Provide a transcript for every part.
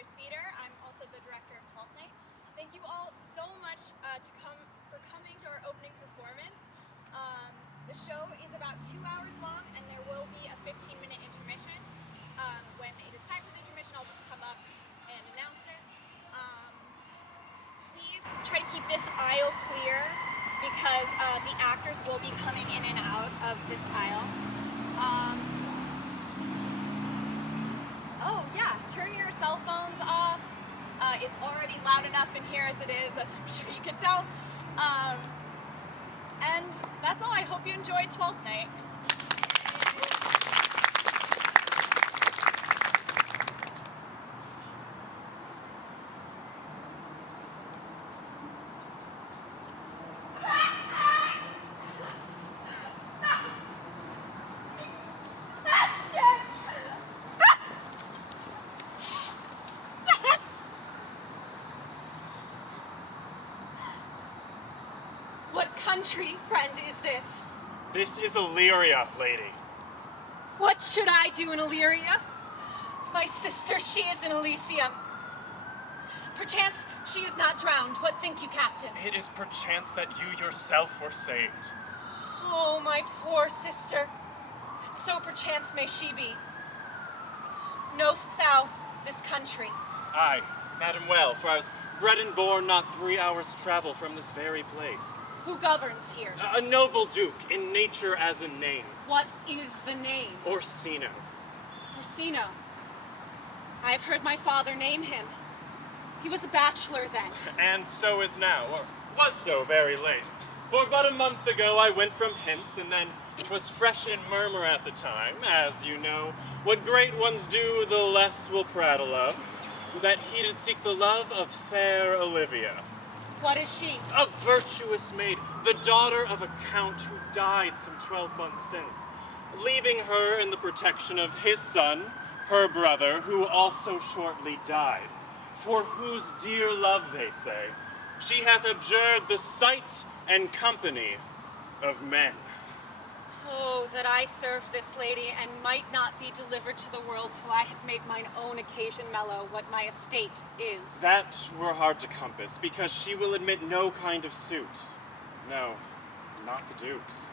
Indecorous Theater. I'm also the director of Twelfth Night. Thank you all so much for coming to our opening performance. The show is about 2 hours long, and there will be a 15-minute intermission. When it is time for the intermission, I'll just come up and announce it. Please try to keep this aisle clear because the actors will be coming in and out of this aisle. Oh yeah, turn your cell phones off. It's already loud enough in here as it is, as I'm sure you can tell. And that's all. I hope you enjoyed 12th Night. What country, friend, is this? This is Illyria, lady. What should I do in Illyria? My sister, she is in Elysium. Perchance she is not drowned. What think you, Captain? It is perchance that you yourself were saved. Oh, my poor sister. So perchance may she be. Knowst thou this country? Aye, madam, well, for I was bred and born not 3 hours' travel from this very place. Who governs here? A noble duke, in nature as a name. What is the name? Orsino. Orsino. I have heard my father name him. He was a bachelor then. And so is now, or was so very late. For but a month ago I went from hence, and then 'twas fresh in murmur at the time, as you know, what great ones do, the less will prattle of, that he did seek the love of fair Olivia. What is she? A virtuous maid, the daughter of a count who died some 12 months since, leaving her in the protection of his son, her brother, who also shortly died, for whose dear love, they say, she hath abjured the sight and company of men. Oh, that I served this lady and might not be delivered to the world till I had made mine own occasion mellow what my estate is. That were hard to compass, because she will admit no kind of suit. No, not the Duke's.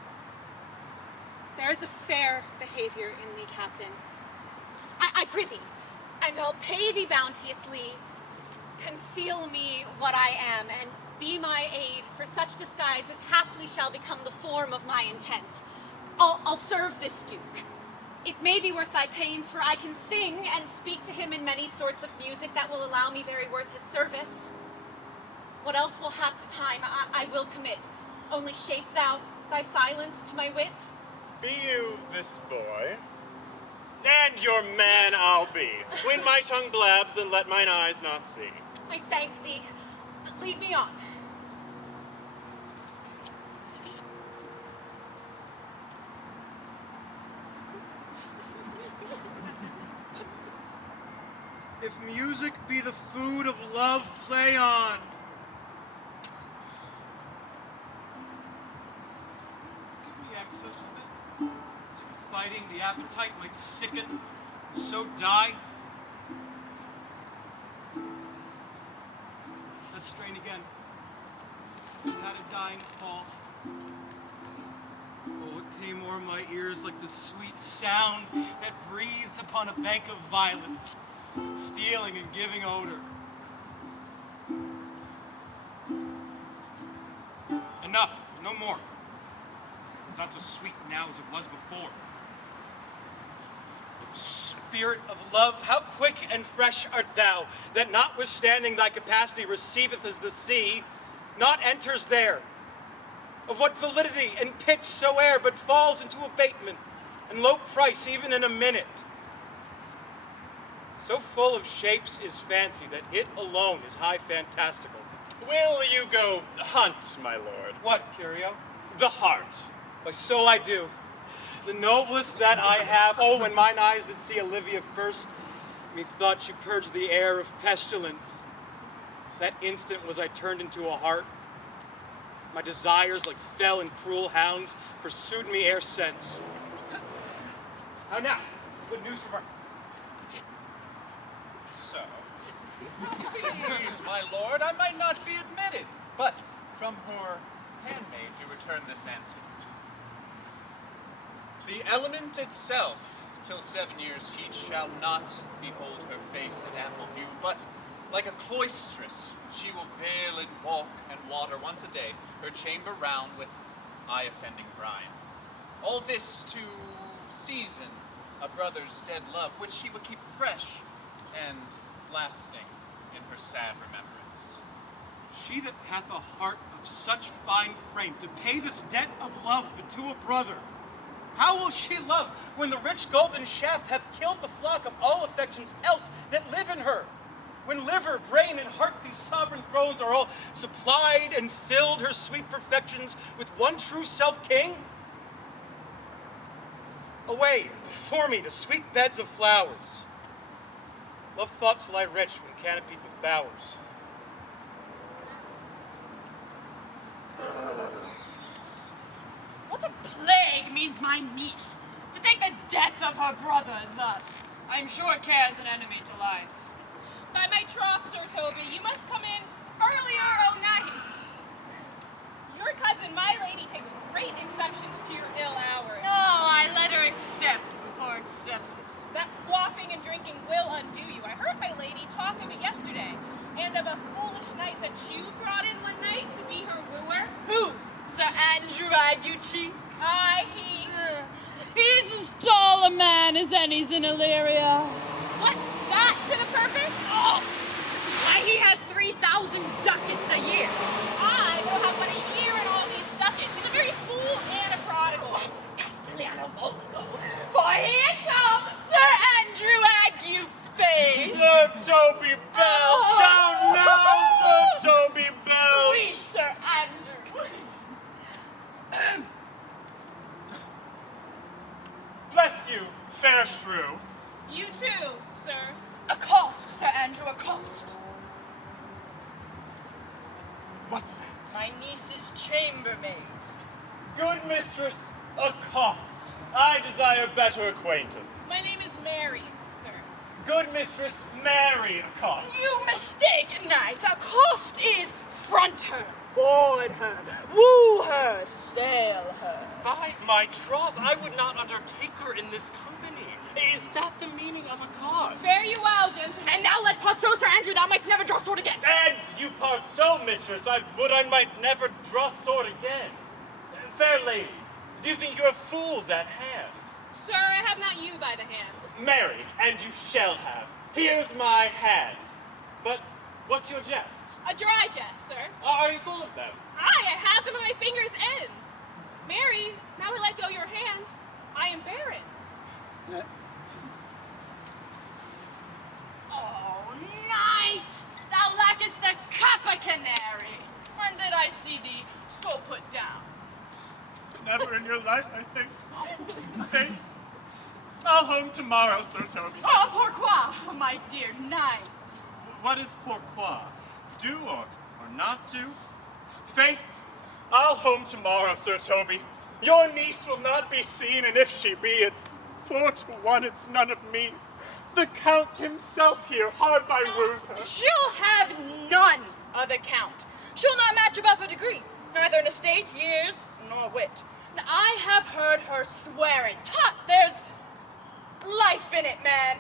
There is a fair behavior in thee, Captain. I prithee, and I'll pay thee bounteously. Conceal me what I am, and be my aid for such disguise as haply shall become the form of my intent. I'll serve this Duke. It may be worth thy pains, for I can sing and speak to him in many sorts of music that will allow me very worth his service. What else will hap to time, I will commit. Only shape thou thy silence to my wit. Be you this boy, and your man I'll be, when my tongue blabs and let mine eyes not see. I thank thee. Lead me on. If music be the food of love, play on. Give me excess of it. So fighting the appetite might sicken, and so die. That strain again. It had a dying fall. Oh, it came o'er my ears like the sweet sound that breathes upon a bank of violets, stealing and giving odor. Enough, no more. It's not so sweet now as it was before. Spirit of love, how quick and fresh art thou, that notwithstanding thy capacity receiveth as the sea, not enters there. Of what validity and pitch soe'er, but falls into abatement, and low price even in a minute. So full of shapes is fancy that it alone is high fantastical. Will you go hunt, my lord? What, Curio? The heart. Why, so I do. The noblest that I have. Oh, when mine eyes did see Olivia first, methought she purged the air of pestilence. That instant was I turned into a hart. My desires, like fell and cruel hounds, pursued me ere since. How now? Good news from our... So, Please, my lord, I might not be admitted, but from her handmaid do return this answer. The element itself, till 7 years' heat, shall not behold her face in ample view, but like a cloistress, she will veil and walk and water once a day her chamber round with eye-offending brine. All this to season a brother's dead love, which she would keep fresh and lasting in her sad remembrance. She that hath a heart of such fine frame, to pay this debt of love but to a brother, how will she love when the rich golden shaft hath killed the flock of all affections else that live in her? When liver, brain, and heart, these sovereign thrones, are all supplied and filled her sweet perfections with one true self-king? Away before me to sweet beds of flowers. Love thoughts lie rich when canopied with bowers. What a plague means my niece to take the death of her brother thus? I'm sure care's an enemy to life. By my troth, Sir Toby, you must come in earlier o' night. Your cousin, my lady, takes great exceptions to your ill hours. Oh, I let her accept before accepted. That quaffing and drinking will undo you. I heard my lady talk of it yesterday, and of a foolish knight that you brought in one night to be her wooer. Who? Sir Andrew Aguchi? Aye, he. He's as tall a man as any's in Illyria. What's that to the purpose? Oh, why, he has 3,000 ducats a year. I will have but a year in all these ducats. He's a very fool and a prodigal. Castellano Volgo. For here comes Sir Andrew Aguface. Sir Toby Bell! Down now, Sir Toby Bell! Sweet Sir Andrew. Bless you, fair shrew. You too, sir. Accost, Sir Andrew, accost. What's that? My niece's chambermaid. Good mistress, accost. I desire better acquaintance. My name is Mary, sir. Good mistress, Mary accost. You mistake, knight. Accost is front her, board her, woo her, sail her. By my troth, I would not undertake her in this company. Is that the meaning of accost? Fare you well, gentlemen. And now let part so, Sir Andrew, thou mightst never draw sword again. And you part so, mistress, I might never draw sword again. Fair lady, do you think you have fools at hand? Sir, I have not you by the hand. Marry, and you shall have. Here's my hand. But what's your jest? A dry jest, sir. Are you full of them? Aye, I have them at my fingers' ends. Mary, now I let go your hand. I am barren. Oh, knight, thou lackest the copper canary. When did I see thee so put down? Never in your life, I think. Think. I'll home tomorrow, Sir Toby. Oh, pourquoi, my dear knight? What is pourquoi? Do or not do? Faith, I'll home tomorrow, Sir Toby. Your niece will not be seen, and if she be, it's 4 to 1, it's none of me. The Count himself here hard by woos her. She'll have none of the count. She'll not match above her degree, neither in estate, years, nor wit. Now, I have heard her swearing. Tut, there's life in it, man.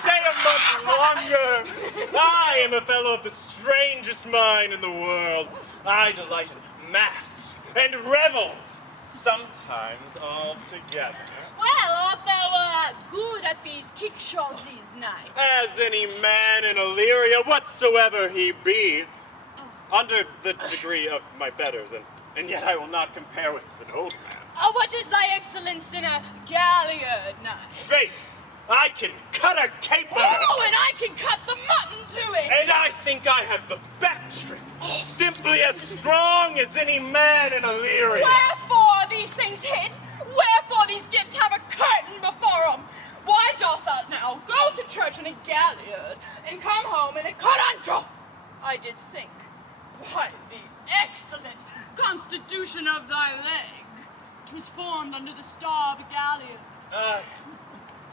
Stay a month longer. I am a fellow of the strangest mind in the world. I delight in masks and revels, sometimes all together. Well, art thou good at these kickshaws these nights? As any man in Illyria, whatsoever he be, under the degree of my betters, and yet I will not compare with an old man. Oh, what is thy excellence in a galliard knife? Faith, I can cut a caper, Oh, and I can cut the mutton to it! and I think I have the back strip, simply as strong as any man in Illyria. Wherefore are these things hid? Wherefore these gifts have a curtain before them? Why dost thou now go to church in a galliard and come home in a coranto? I did think. Why, the excellent constitution of thy leg. 'Twas formed under the star of a galleon. Aye,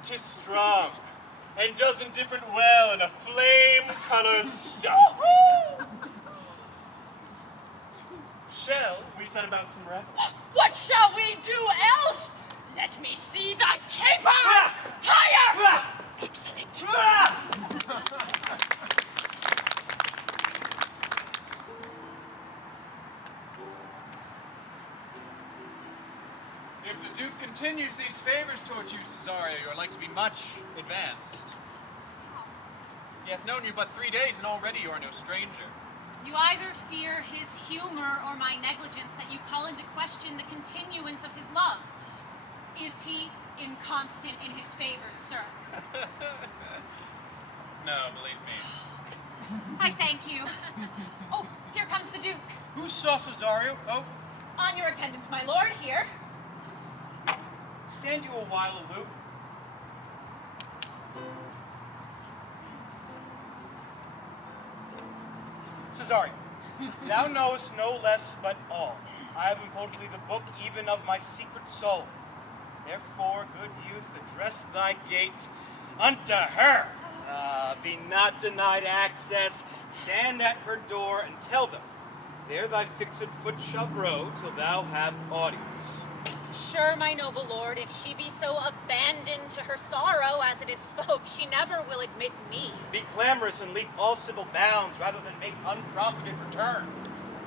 'tis strong, and does indifferent well in a flame-colored stuff. Shall we set about some revels? What shall we do else? Let me see thy caper! Higher! Excellent. If the Duke continues these favors towards you, Cesario, you are like to be much advanced. He hath known you but 3 days, and already you are no stranger. You either fear his humor or my negligence that you call into question the continuance of his love. Is he inconstant in his favors, sir? No, believe me. I thank you. Oh, here comes the Duke. Who saw Cesario? Oh, On your attendance, my lord, here. stand you a while aloof. Cesario, thou knowest no less but all. I have unfolded thee the book even of my secret soul. Therefore, good youth, address thy gate unto her. Be not denied access. Stand at her door and tell them, there thy fixed foot shall grow till thou have audience. Sure, my noble lord, if she be so abandoned to her sorrow as it is spoke, she never will admit me. Be clamorous and leap all civil bounds rather than make unprofited return.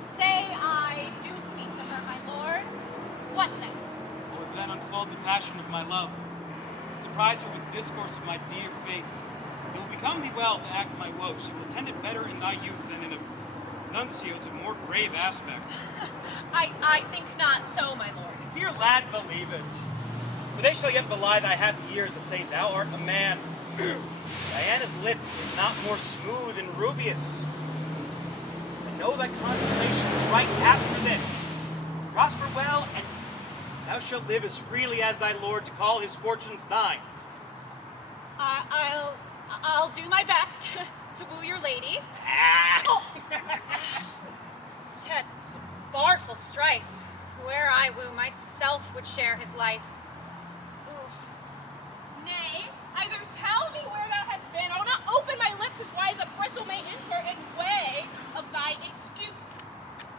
Say I do speak to her, my lord. What then? I would then unfold the passion of my love. Surprise her with discourse of my dear faith. It will become thee well to act my woe. She will tend it better in thy youth than in a nuncio's of more grave aspect. I think not so, my lord. Dear lad, believe it. For they shall yet belie thy happy years that say thou art a man. Diana's lip is not more smooth and rubious. I know thy constellation is right apt for this. Prosper well, and thou shalt live as freely as thy lord to call his fortunes thine. I'll do my best to woo your lady. Yet, barful strife, where I woo myself would share his life. Nay, either tell me where thou hast been, I'll not open my lips as wise a bristle may enter in way of thy excuse.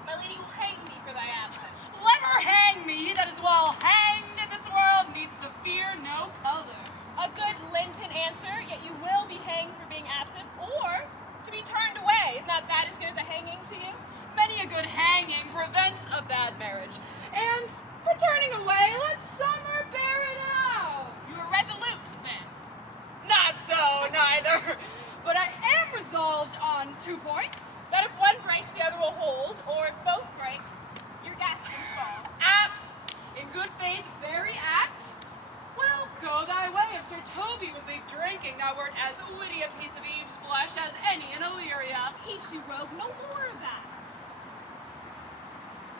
My lady will hang thee for thy absence. Let her hang me. He that is well hanged in this world needs to fear no color. A good Linton answer, yet you will be hanged for being absent, or to be turned away. Is not that as good as a hanging to you? Many a good hanging prevents a bad marriage. And for turning away, let summer bear it out. You are resolute, then. Not so, neither. But I am resolved on 2 points. That if one breaks, the other will hold, or if both breaks, your dastard's fall. Apt, in good faith, very apt. Well, go thy way. If Sir Toby would leave drinking, thou wert as witty a piece of Eve's flesh as any in Illyria. Peace, you rogue, no more of that.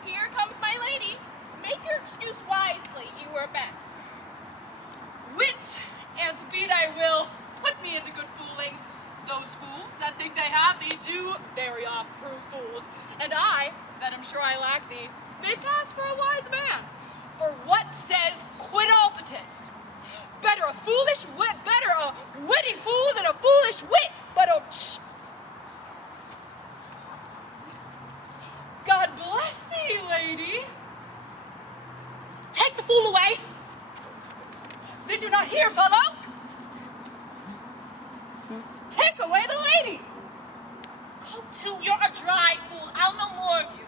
Here comes my lady. Make your excuse wisely, you were best. Wit, and to be thy will, put me into good fooling. Those fools that think they have thee do very oft prove fools. And I, that am sure I lack thee, may pass for a wise man. For what says Quinalpatus? Better a witty fool than a foolish wit. But God bless thee, lady. Take the fool away. Did you not hear, fellow? Take away the lady. Go to, you're a dry fool. I'll know more of you.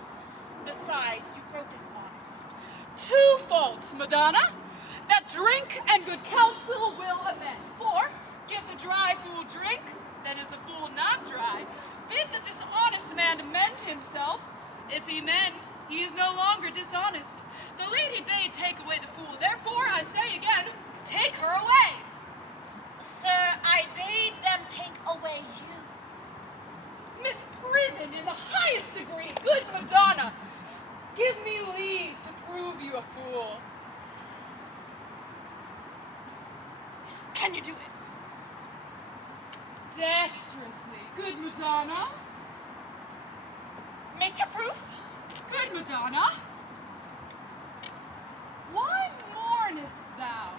Besides, you grow dishonest. 2 faults, Madonna, that drink and good counsel will amend. For, give the dry fool drink, then is the fool not dry. Bid the dishonest man mend himself. If he mend, he is no longer dishonest. The lady bade take away the fool. Therefore, I say again, take her away. Sir, I bade them take away you. Misprisoned in the highest degree, good Madonna, give me leave to prove you a fool. Can you do it? Dexterously, good Madonna. Make your proof. Good, Madonna. Why mournest thou?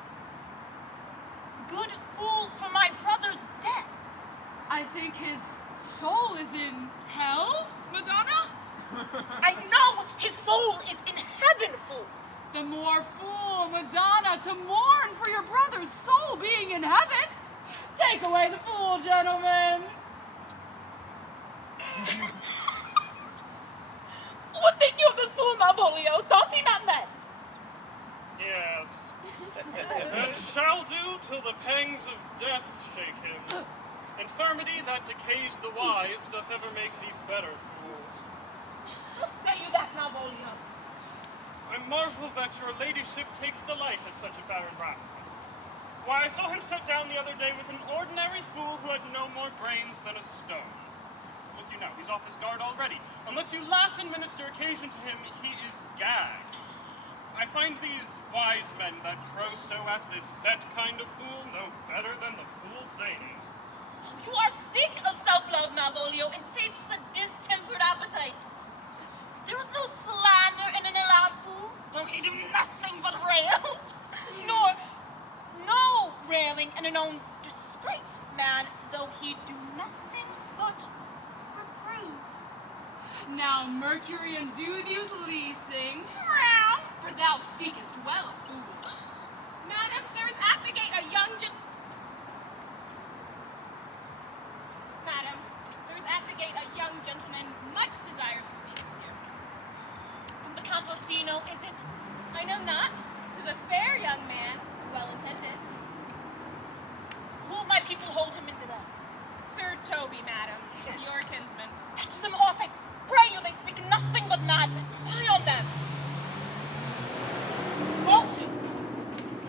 Good fool for my brother's death. I think his soul is in hell, Madonna? I know his soul is in heaven, fool. The more fool, Madonna, to mourn for your brother's soul being in heaven. Take away the fool, gentlemen. What think you of this fool, Malvolio? Doth he not men? Yes. And shall do till the pangs of death shake him. Infirmity that decays the wise doth ever make thee better fools. How say you that, Malvolio? I marvel that your ladyship takes delight at such a barren rascal. Why, I saw him set down the other day with an ordinary fool who had no more brains than a stone. Look you now, he's off his guard already. Unless you laugh and minister occasion to him, he is gagged. I find these wise men that crow so at this set kind of fool no better than the fool zanies. You are sick of self-love, Malvolio, and taste the distempered appetite. There is no slander in an allowed fool, though he do nothing but rail, nor no railing in an own discreet man, though he do nothing but reprove. Now Mercury endue thee with leasing, for thou speakest well, fool. Madam, there is at the gate a young Madam, there is at the gate a young gentleman much desires to speak with you. From the Count Orsino, is it? I know not. 'Tis a fair young man, well intended. Who of my people hold him into that? Sir Toby, madam, your kinsman. Fetch them off, I pray you, they speak nothing but madmen. Fie on them. Go to.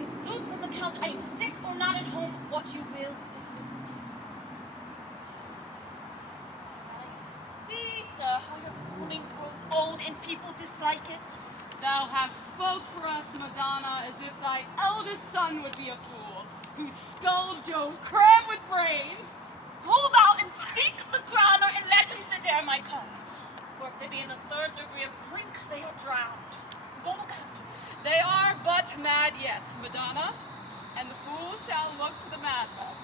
If sooth from the Count I am sick or not at home, what you will to dismiss it. Now you see, sir, how your fooling grows old and people dislike it. Thou hast spoke for us, Madonna, as if thy eldest son would be a fool, whose skull Joe crammed with brains. Go thou and seek the crowner and let him sit ere my cause. For if they be in the third degree of drink, they are drowned. Go look after them. They are but mad yet, Madonna, and the fool shall look to the madman.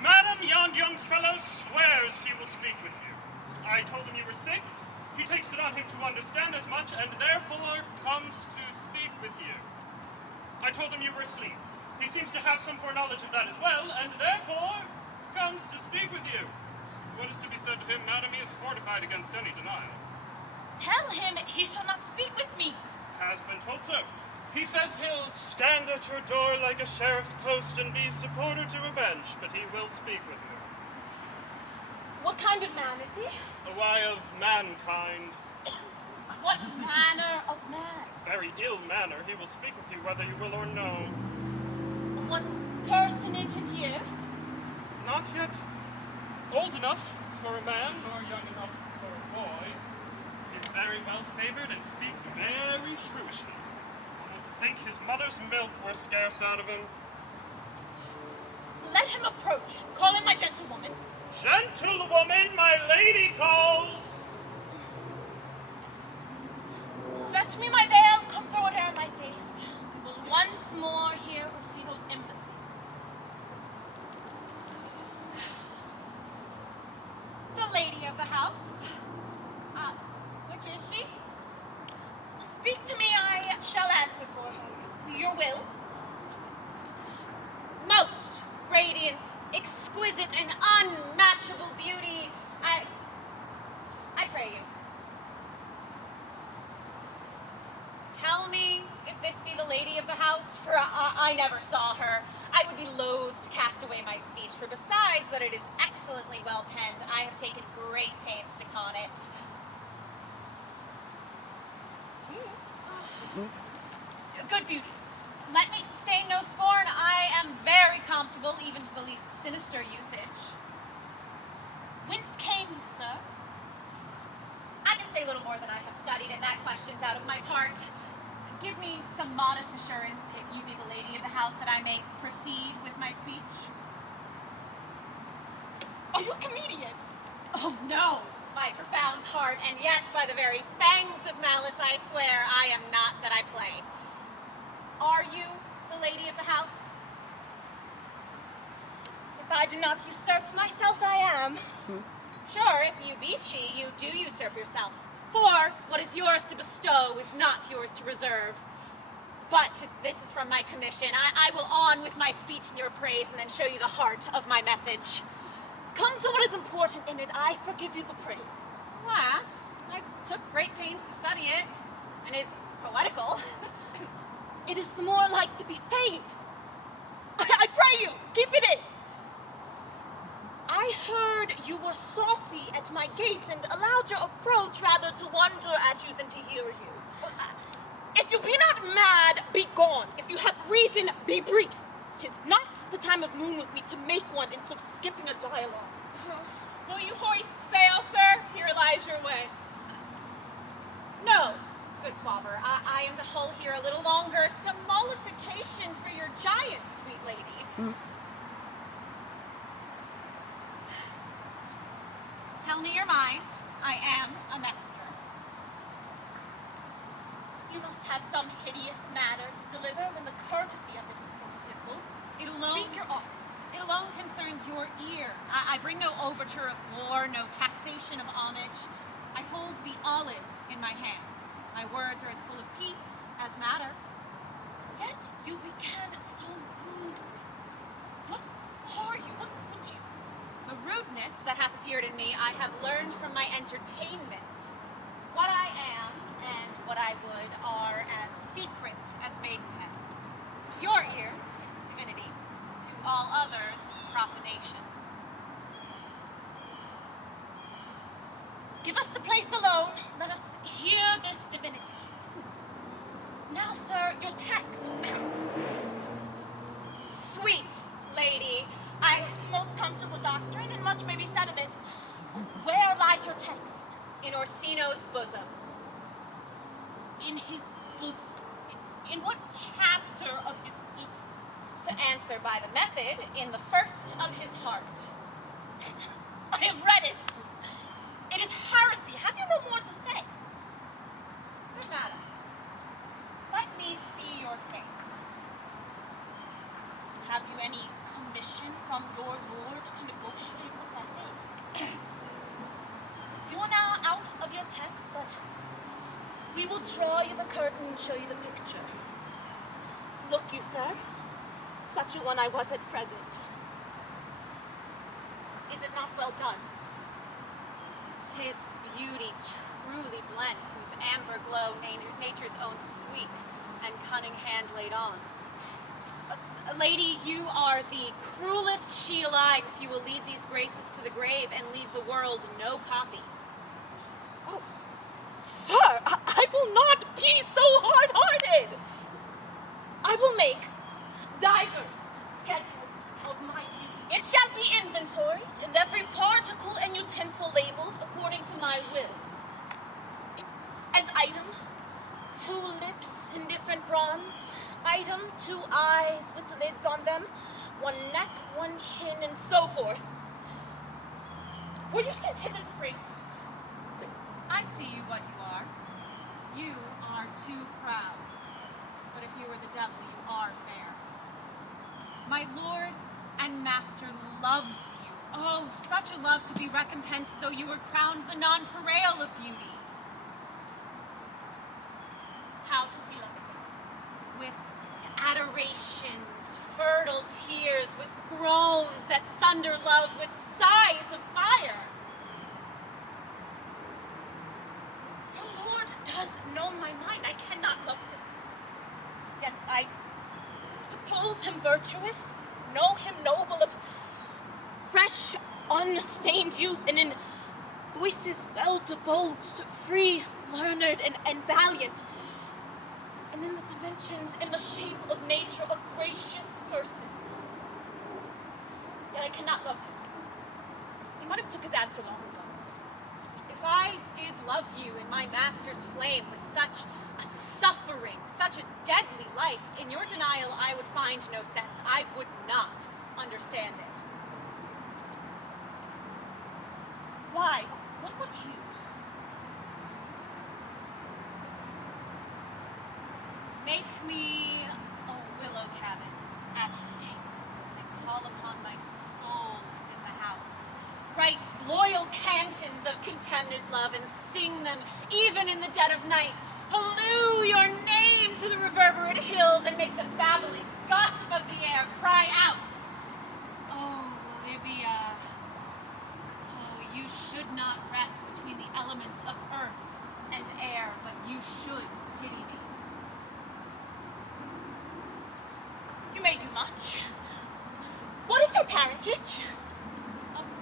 Madam, yon young fellow swears he will speak with you. I told him you were sick. He takes it on him to understand as much, and therefore comes to speak with you. I told him you were asleep. He seems to have some foreknowledge of that as well, and therefore comes to speak with you. What is to be said to him, madam? He is fortified against any denial. Tell him he shall not speak with me. Has been told so. He says he'll stand at your door like a sheriff's post and be supporter to a bench, but he will speak with you. What kind of man is he? Why, of mankind. What manner of man? Very ill manner. He will speak with you whether you will or no. What personage in years? Not yet old enough for a man, nor young enough for a boy. He's very well favored and speaks very shrewishly. You'd think his mother's milk were scarce out of him. Let him approach. Call him my gentlewoman. Gentlewoman, my lady calls. Fetch me my veil, come throw it ere my face. We will once more hear Orsino's embassy. The lady of the house. Which is she? Speak to me, I shall answer for her. Your will? Most radiant, exquisite, and unmatchable beauty. I pray you. Tell me if this be the lady of the house, for I never saw her. I would be loath to cast away my speech, for besides that it is excellently well penned, I have taken great pains to con it. Good beauties, let me sustain no scorn. I am very comfortable, even to the least sinister usage. Whence came you, sir? I can say little more than I have studied, and that question's out of my part. Give me some modest assurance, if you be the lady of the house, that I may proceed with my speech. Are you a comedian? Oh no, my profound heart, and yet by the very fangs of malice I swear I am not that I play. Are you the lady of the house? If I do not usurp myself, I am. Sure, if you be she, you do usurp yourself. For what is yours to bestow is not yours to reserve. But this is from my commission. I will on with my speech in your praise and then show you the heart of my message. Come to what is important in it. I forgive you the praise. Alas, I took great pains to study it, and is poetical. It is the more like to be feigned. I pray you, keep it in. I heard you were saucy at my gates and allowed your approach rather to wonder at you than to hear you. If you be not mad, be gone. If you have reason, be brief. 'Tis not the time of moon with me to make one in so skipping a dialogue. Will you hoist sail, sir? Here lies your way. No, good Swabber, I am to hull here a little longer. Some mollification for your giant, sweet lady. Tell me your mind. I am a messenger. You must have some hideous matter to deliver when the courtesy of it is so pitiful. It alone, Speak your office. It alone concerns your ear. I bring no overture of war, no taxation of homage. I hold the olive in my hand. My words are as full of peace as matter. Yet you began so rudely. What are you? What would you? The rudeness that hath appeared in me I have learned from my entertainment. What I am and what I would are as secret as maidenhead. To your ears, divinity. To all others, profanation. Give us the place alone. Let us hear this divinity. Now, sir, your text. Sweet lady, Most comfortable doctrine, and much may be said of it. Where lies your text? in Orsino's bosom. In his bosom. In what chapter of his bosom? To answer by the method, in the first of his heart. I have read it. It is heresy. Have you no more to say? Good madam, let me see your face. Have you any commission from your lord to negotiate with my face? You are now out of your text, but we will draw you the curtain and show you the picture. Look you, sir, such a one I was at present. Is it not well done? 'Tis beauty truly blent, whose amber glow nature's own sweet and cunning hand laid on. Lady, you are the cruelest she alive if you will lead these graces to the grave and leave the world no copy. Oh, sir, I will not be so hard-hearted. I will make divers schedules of my beauty. It shall be inventoried, and every particle and utensil labeled according to my will. As item, 2 lips in different bronze. Item, 2 eyes with lids on them. 1 neck, 1 chin, and so forth. Will you sit hither to praise me? I see what you are. You are too proud. But if you were the devil, you are fair. My lord and master loves you. Oh, such a love could be recompensed though you were crowned the nonpareil of beauty. How does he love me? With adorations, fertile tears, with groans that thunder love, with sighs of fire. Your lord does know my mind. I cannot love him. Yet I suppose him virtuous, know him noble, of fresh, unstained youth, and in voices well divulged, free, learned, and valiant. And in the dimensions, in the shape of nature, a gracious person. Yet I cannot love him. He might have took his answer long ago. If I did love you in my master's flame with such a suffering, such a deadly life, in your denial I would find no sense. I would not understand it. write loyal cantons of contemned love and sing them even in the dead of night. Halloo your name to the reverberant hills and make the babbling gossip of the air cry out. Oh, Olivia. Oh, you should not rest between the elements of earth and air, but you should pity me. You may do much. What is your parentage?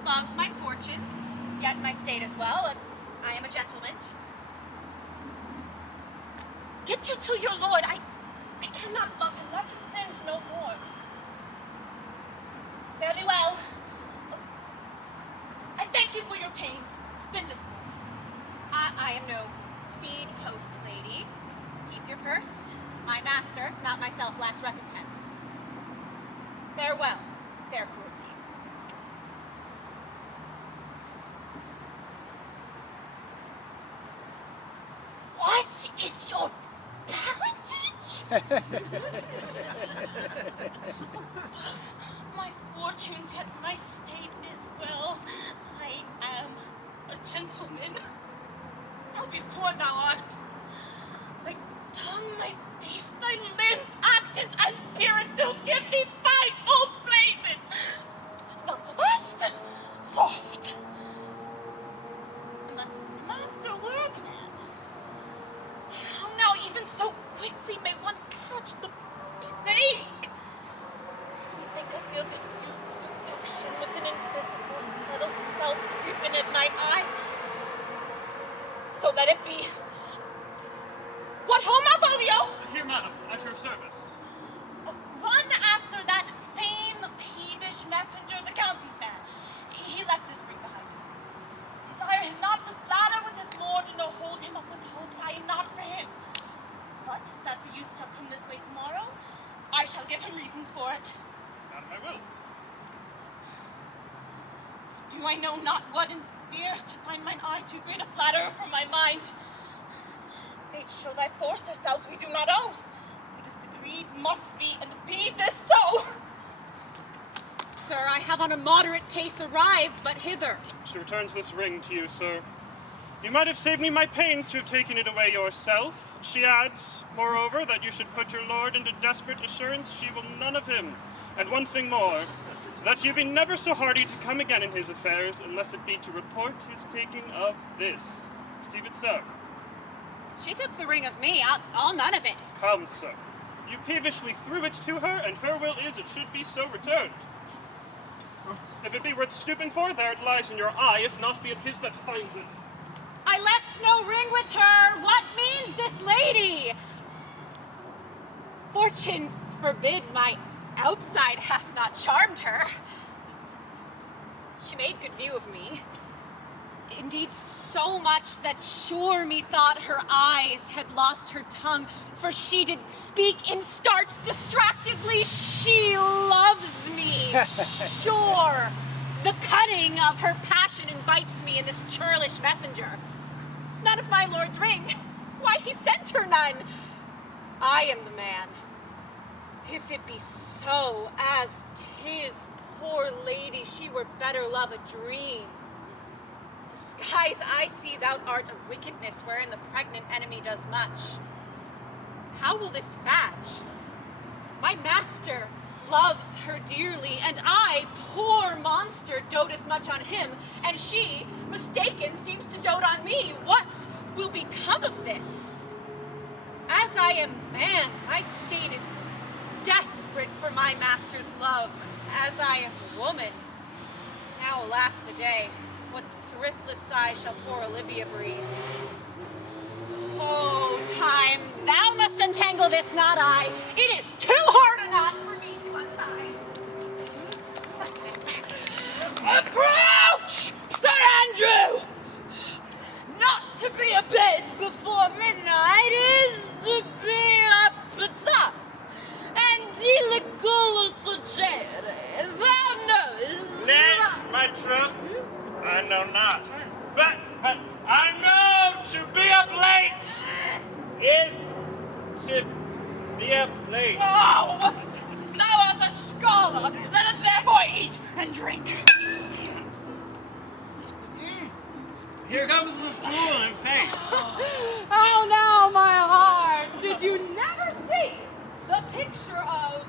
Above my fortunes, yet my state as well, and I am a gentleman. Get you to your lord. I cannot love him. Let him sin no more. Very well. I thank you for your pains. Spend this morning. I am no feed post lady. Keep your purse. My master, not myself, lacks recompense. Farewell, fair cruelty. What is your parentage? My fortunes, yet my state is well. I am a gentleman. I'll be sworn thou art. Thy tongue, thy face, thy limbs, actions, and spirit do give thee fivefold praises. Not so fast, soft. Master worthy man. How now, even so quickly may one catch the plague? You think I feel this youth's affection with an invisible, subtle stealth creeping at mine eye? So let it be. What ho, Malvolio? Here, madam, at your service. Run after that same peevish messenger, the county's man. He left this ring behind him. Desire him not to flatter with his lord, nor hold him up with hopes I am not for him. But that the youth shall come this way tomorrow, I shall give him reasons for it. Madam, I will. Do I know not what in fear to find mine eye too great a flatterer for my mind? Fate show thy force ourselves we do not owe. It is decreed must be, and be this so. Sir, I have on a moderate pace arrived, but hither. She returns this ring to you, sir. You might have saved me my pains to have taken it away yourself. She adds, moreover, that you should put your lord into desperate assurance she will none of him. And one thing more, that you be never so hardy to come again in his affairs, unless it be to report his taking of this. Receive it so. She took the ring of me. I'll none of it. Come, sir. You peevishly threw it to her, and her will is it should be so returned. If it be worth stooping for, there it lies in your eye. If not, be it his that finds it. I left no ring with her. What means this lady? Fortune forbid my outside hath not charmed her. She made good view of me. Indeed, so much that sure methought her eyes had lost her tongue, for she did speak in starts distractedly. She loves me, sure. The cunning of her passion invites me in this churlish messenger. None of my lord's ring. Why, he sent her none. I am the man. If it be so, as 'tis, poor lady, she were better love a dream. Disguise, I see thou art a wickedness wherein the pregnant enemy does much. How will this fetch? My master loves her dearly, and I, poor monster, dote as much on him, and she, mistaken, seems to dote on me. What will become of this? As I am man, my state is desperate for my master's love, as I am woman. Now, alas the day, what thriftless sigh shall poor Olivia breathe? Oh, time, thou must untangle this, not I. It is too hard a knot for me to untie. Approach, Sir Andrew! Not to be abed before midnight is to be up betimes. And illegal suggere, thou knowest. Nay, my troth, I know not. But I know to be up late is to be up late. Oh, thou art a scholar. Let us therefore eat and drink. Here comes the fool in fate. How now, my heart? Did you never see the picture of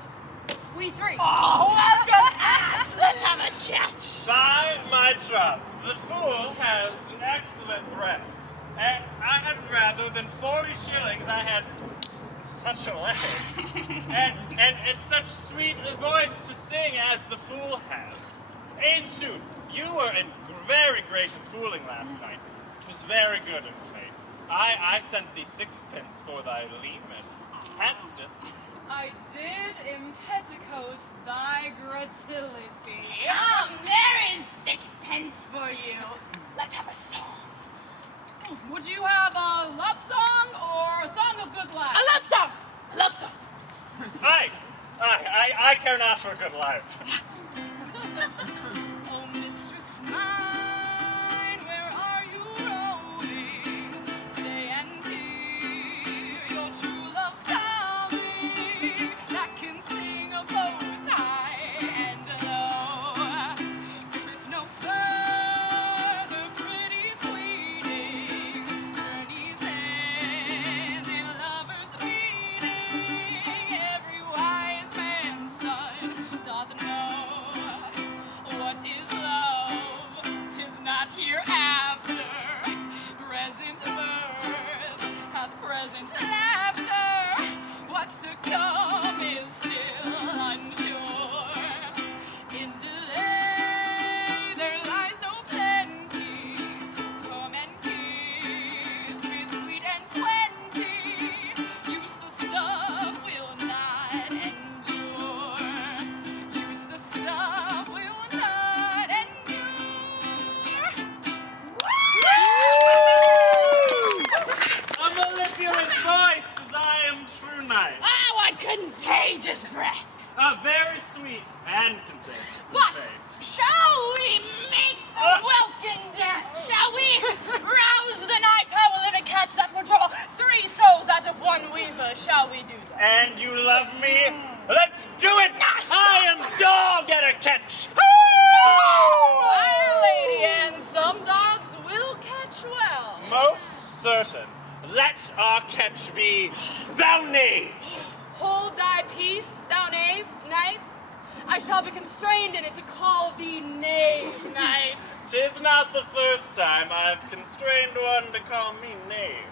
we three? Oh, welcome, Ash! Let's have a catch! By my troth, the fool has an excellent breast. And I had rather than 40 shillings I had such a leg. and such sweet a voice to sing as the fool has. In sooth, you were a very gracious fooling last night. It was very good of fate. I sent thee 6pence for thy leave-in. Hadst it. I did impeticos thy gratility. Come, there is 6pence for you. Let's have a song. Would you have a love song or a song of good life? A love song! A love song! I care not for good life. Oh, mistress mine, where are you roaming? Stay and hear your true love's coming, that can sing of both high and low. Trip no further, pretty sweeting, journey's end in lovers' meeting. Every wise man's son doth know what is love. 'Tis not hereafter. Present birth hath present laughter. What's to come is still unsure. In delay there lies no plenty. So come and kiss me, sweet and 20. Use the stuff will not endure. Use the stuff will not endure. A mellifluous voice as I am true knight. Ah, what contagious breath! Very sweet and contagious. But in faith. shall we make the welkin dance? Shall we rouse the night owl in a catch that will draw 3 souls out of one weaver? Shall we do that? And you love me? Let's do it! I am dog at a catch! Fire lady, and some dogs will catch well. Most certain. Let our catch be thou knave. Hold thy peace, thou knave, knight. I shall be constrained in it to call thee knave, knight. 'Tis not the first time I've constrained one to call me knave.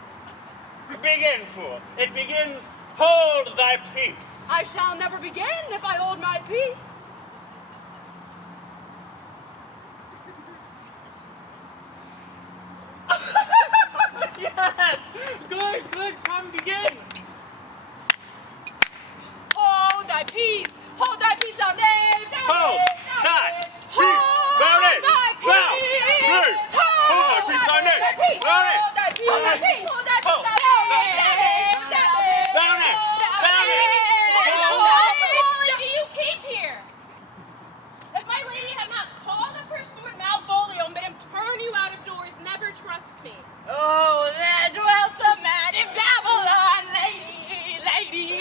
Begin, fool. It begins, hold thy peace. I shall never begin if I hold my peace. Yes! Good, come begin. Hold thy peace, thou knave, thou Hold knave, thou thy knave. peace, thou knave, Hold thy thou peace. knave. Hold thy peace, thou knave, thou knave. Hold thy peace, Hold thy peace. hold thy Hold peace, thou knave, thou knave, thou knave. Thou knave, thou knave. Hold What thy peace. do you keep here? If my lady had not called up her steward Malvolio and bid him turn you out of doors, never trust me. Oh, there dwelt a man in Babylon, lady.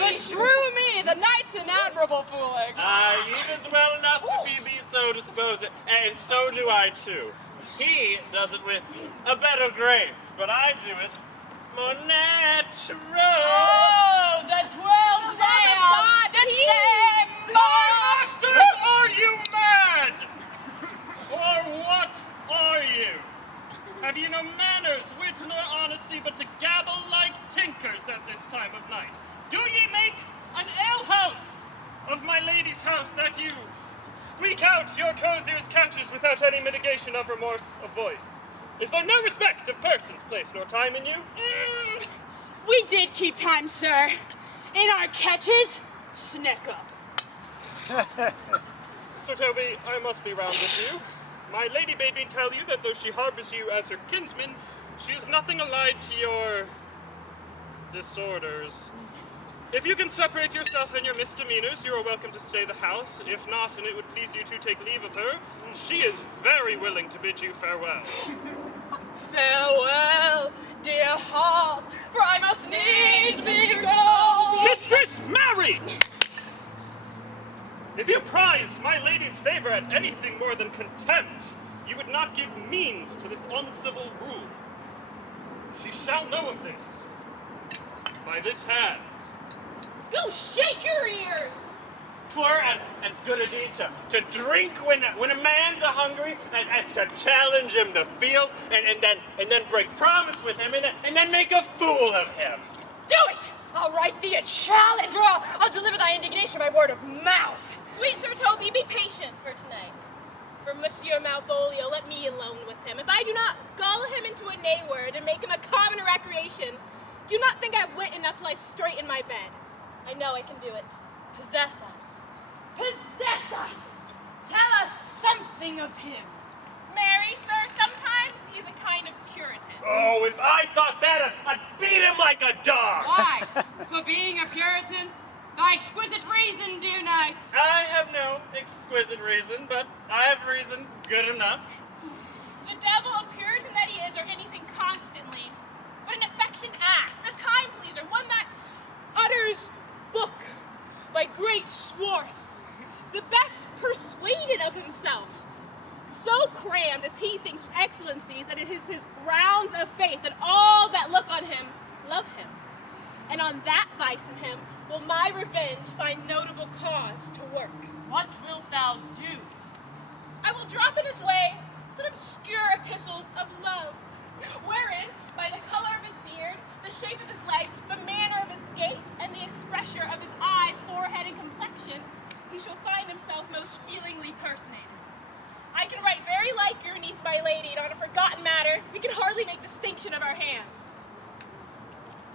Beshrew me, the knight's an admirable fooling. It is well enough if he be so disposed, and so do I too. He does it with a better grace, but I do it more natural. Oh, the 12th day of December. Masters, are you mad? Or what are you? Have you no manners, wit, nor honesty, but to gabble like tinkers at this time of night? Do ye make an alehouse of my lady's house that you squeak out your cosier's catches without any mitigation of remorse of voice? Is there no respect of persons, place, nor time in you? We did keep time, sir. In our catches, sneak up. Sir Toby, I must be round with you. My lady bade me tell you that though she harbors you as her kinsman, she is nothing allied to your disorders. If you can separate yourself and your misdemeanors, you are welcome to stay the house. If not, and it would please you to take leave of her, she is very willing to bid you farewell. Farewell, dear heart, for I must needs be gone. Mistress Mary! If you prized my lady's favor at anything more than contempt, you would not give means to this uncivil rule. She shall know of this. By this hand. Go shake your ears! 'Twere as good a deed to drink when a man's a-hungry as to challenge him to field and then break promise with him and then make a fool of him. Do it! I'll write thee a challenge, or I'll deliver thy indignation by word of mouth. Sweet Sir Toby, be patient for tonight. For Monsieur Malvolio, let me alone with him. If I do not gull him into a nay word and make him a common recreation, do not think I have wit enough to lie straight in my bed. I know I can do it. Possess us. Possess us! Tell us something of him. Marry, sir, sometimes he is a kind of Puritan. Oh, if I thought that, I'd beat him like a dog. Why? For being a Puritan? Thy exquisite reason, dear knight. I have no exquisite reason, but I have reason good enough. The devil, a Puritan that he is, or anything constantly, but an affectionate ass, a time pleaser, one that utters book by great swarths, the best persuaded of himself, so crammed as he thinks with excellencies that it is his grounds of faith that all that look on him love him. And on that vice in him will my revenge find notable cause to work. What wilt thou do? I will drop in his way some obscure epistles of love, wherein, by the color of his beard, the shape of his leg, the manner of his gait, and the expression of his eye, forehead, and complexion, he shall find himself most feelingly personated. I can write very like your niece, my lady, and on a forgotten matter, we can hardly make distinction of our hands.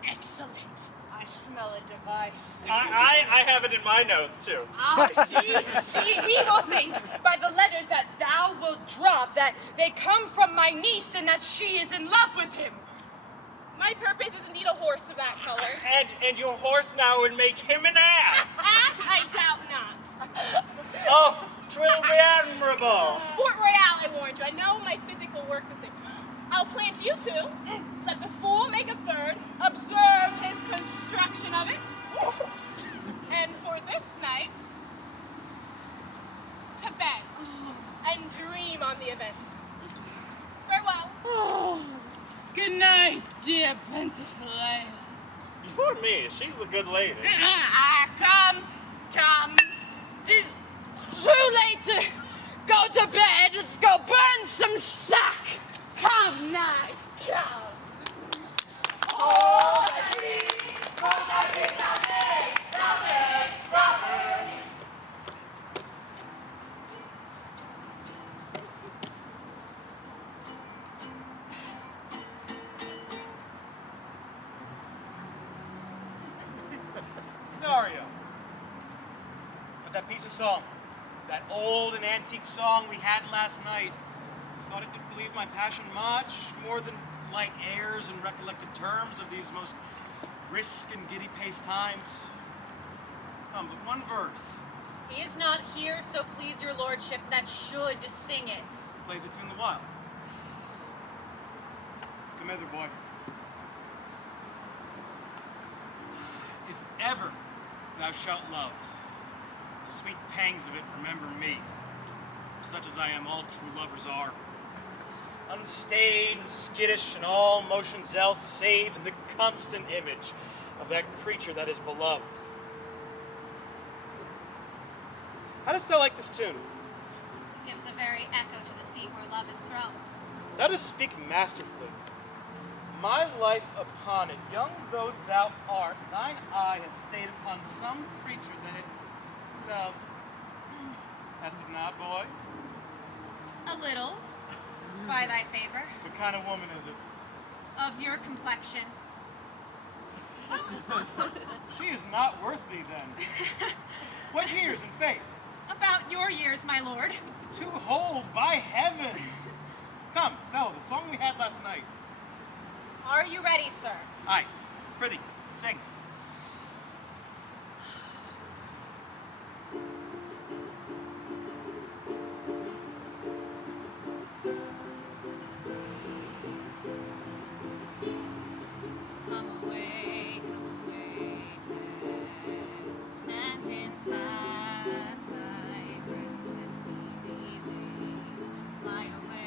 Excellent. I smell a device. I have it in my nose, too. Ah, he will think by the letters that thou wilt drop that they come from my niece and that she is in love with him. My purpose is indeed a horse of that color. And your horse now would make him an ass. Ass, I doubt not. Oh, 'twill be admirable. Sport royale, I warned you. I know my physical work with it. I'll plant you two. Let the fool make a third. Observe his construction of it. And for this night, to bed and dream on the event. Farewell. Oh, good night, dear Penthesilea. For me, she's a good lady. Come. 'Tis too late to go to bed. Let's go burn some sack. Come, knight, come. Cesario. But that piece of song, that old and antique song we had last night, I thought it could relieve my passion much more than light airs and recollected terms of these most brisk and giddy-paced times. Come, but one verse. He is not here, so please your lordship, that should sing it. Play the tune the while. Come hither, boy. If ever thou shalt love, the sweet pangs of it remember me. Such as I am, all true lovers are. Unstaid and skittish in all motions else, save in the constant image of that creature that is beloved. How dost thou like this tune? Gives a very echo to the sea where love is throned. Thou dost speak masterfully. My life upon it, young though thou art, thine eye hath stayed upon some creature that it loves. Hast it not, boy? A little, by thy favor, What kind of woman is it? of your complexion. She is not worth thee, then. What years in faith? About your years, my lord. Too old, by heaven. Come, fellow, the song we had last night. Are you ready, sir? Aye, prithee, sing. Come away, and inside Cyprus with me, fly away.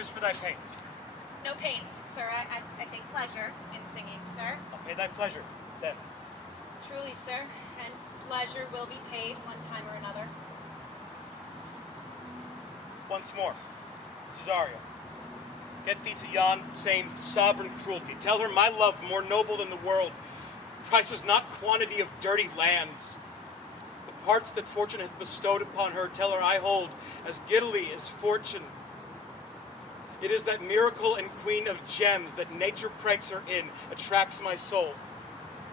Here's for thy pains. No pains, sir. I take pleasure in singing, sir. I'll pay thy pleasure, then. Truly, sir, and pleasure will be paid one time or another. Once more, Cesario, get thee to yon same sovereign cruelty. Tell her my love, more noble than the world, prices not quantity of dirty lands. The parts that fortune hath bestowed upon her, tell her I hold as giddily as fortune. It is that miracle and queen of gems that nature pranks her in, attracts my soul.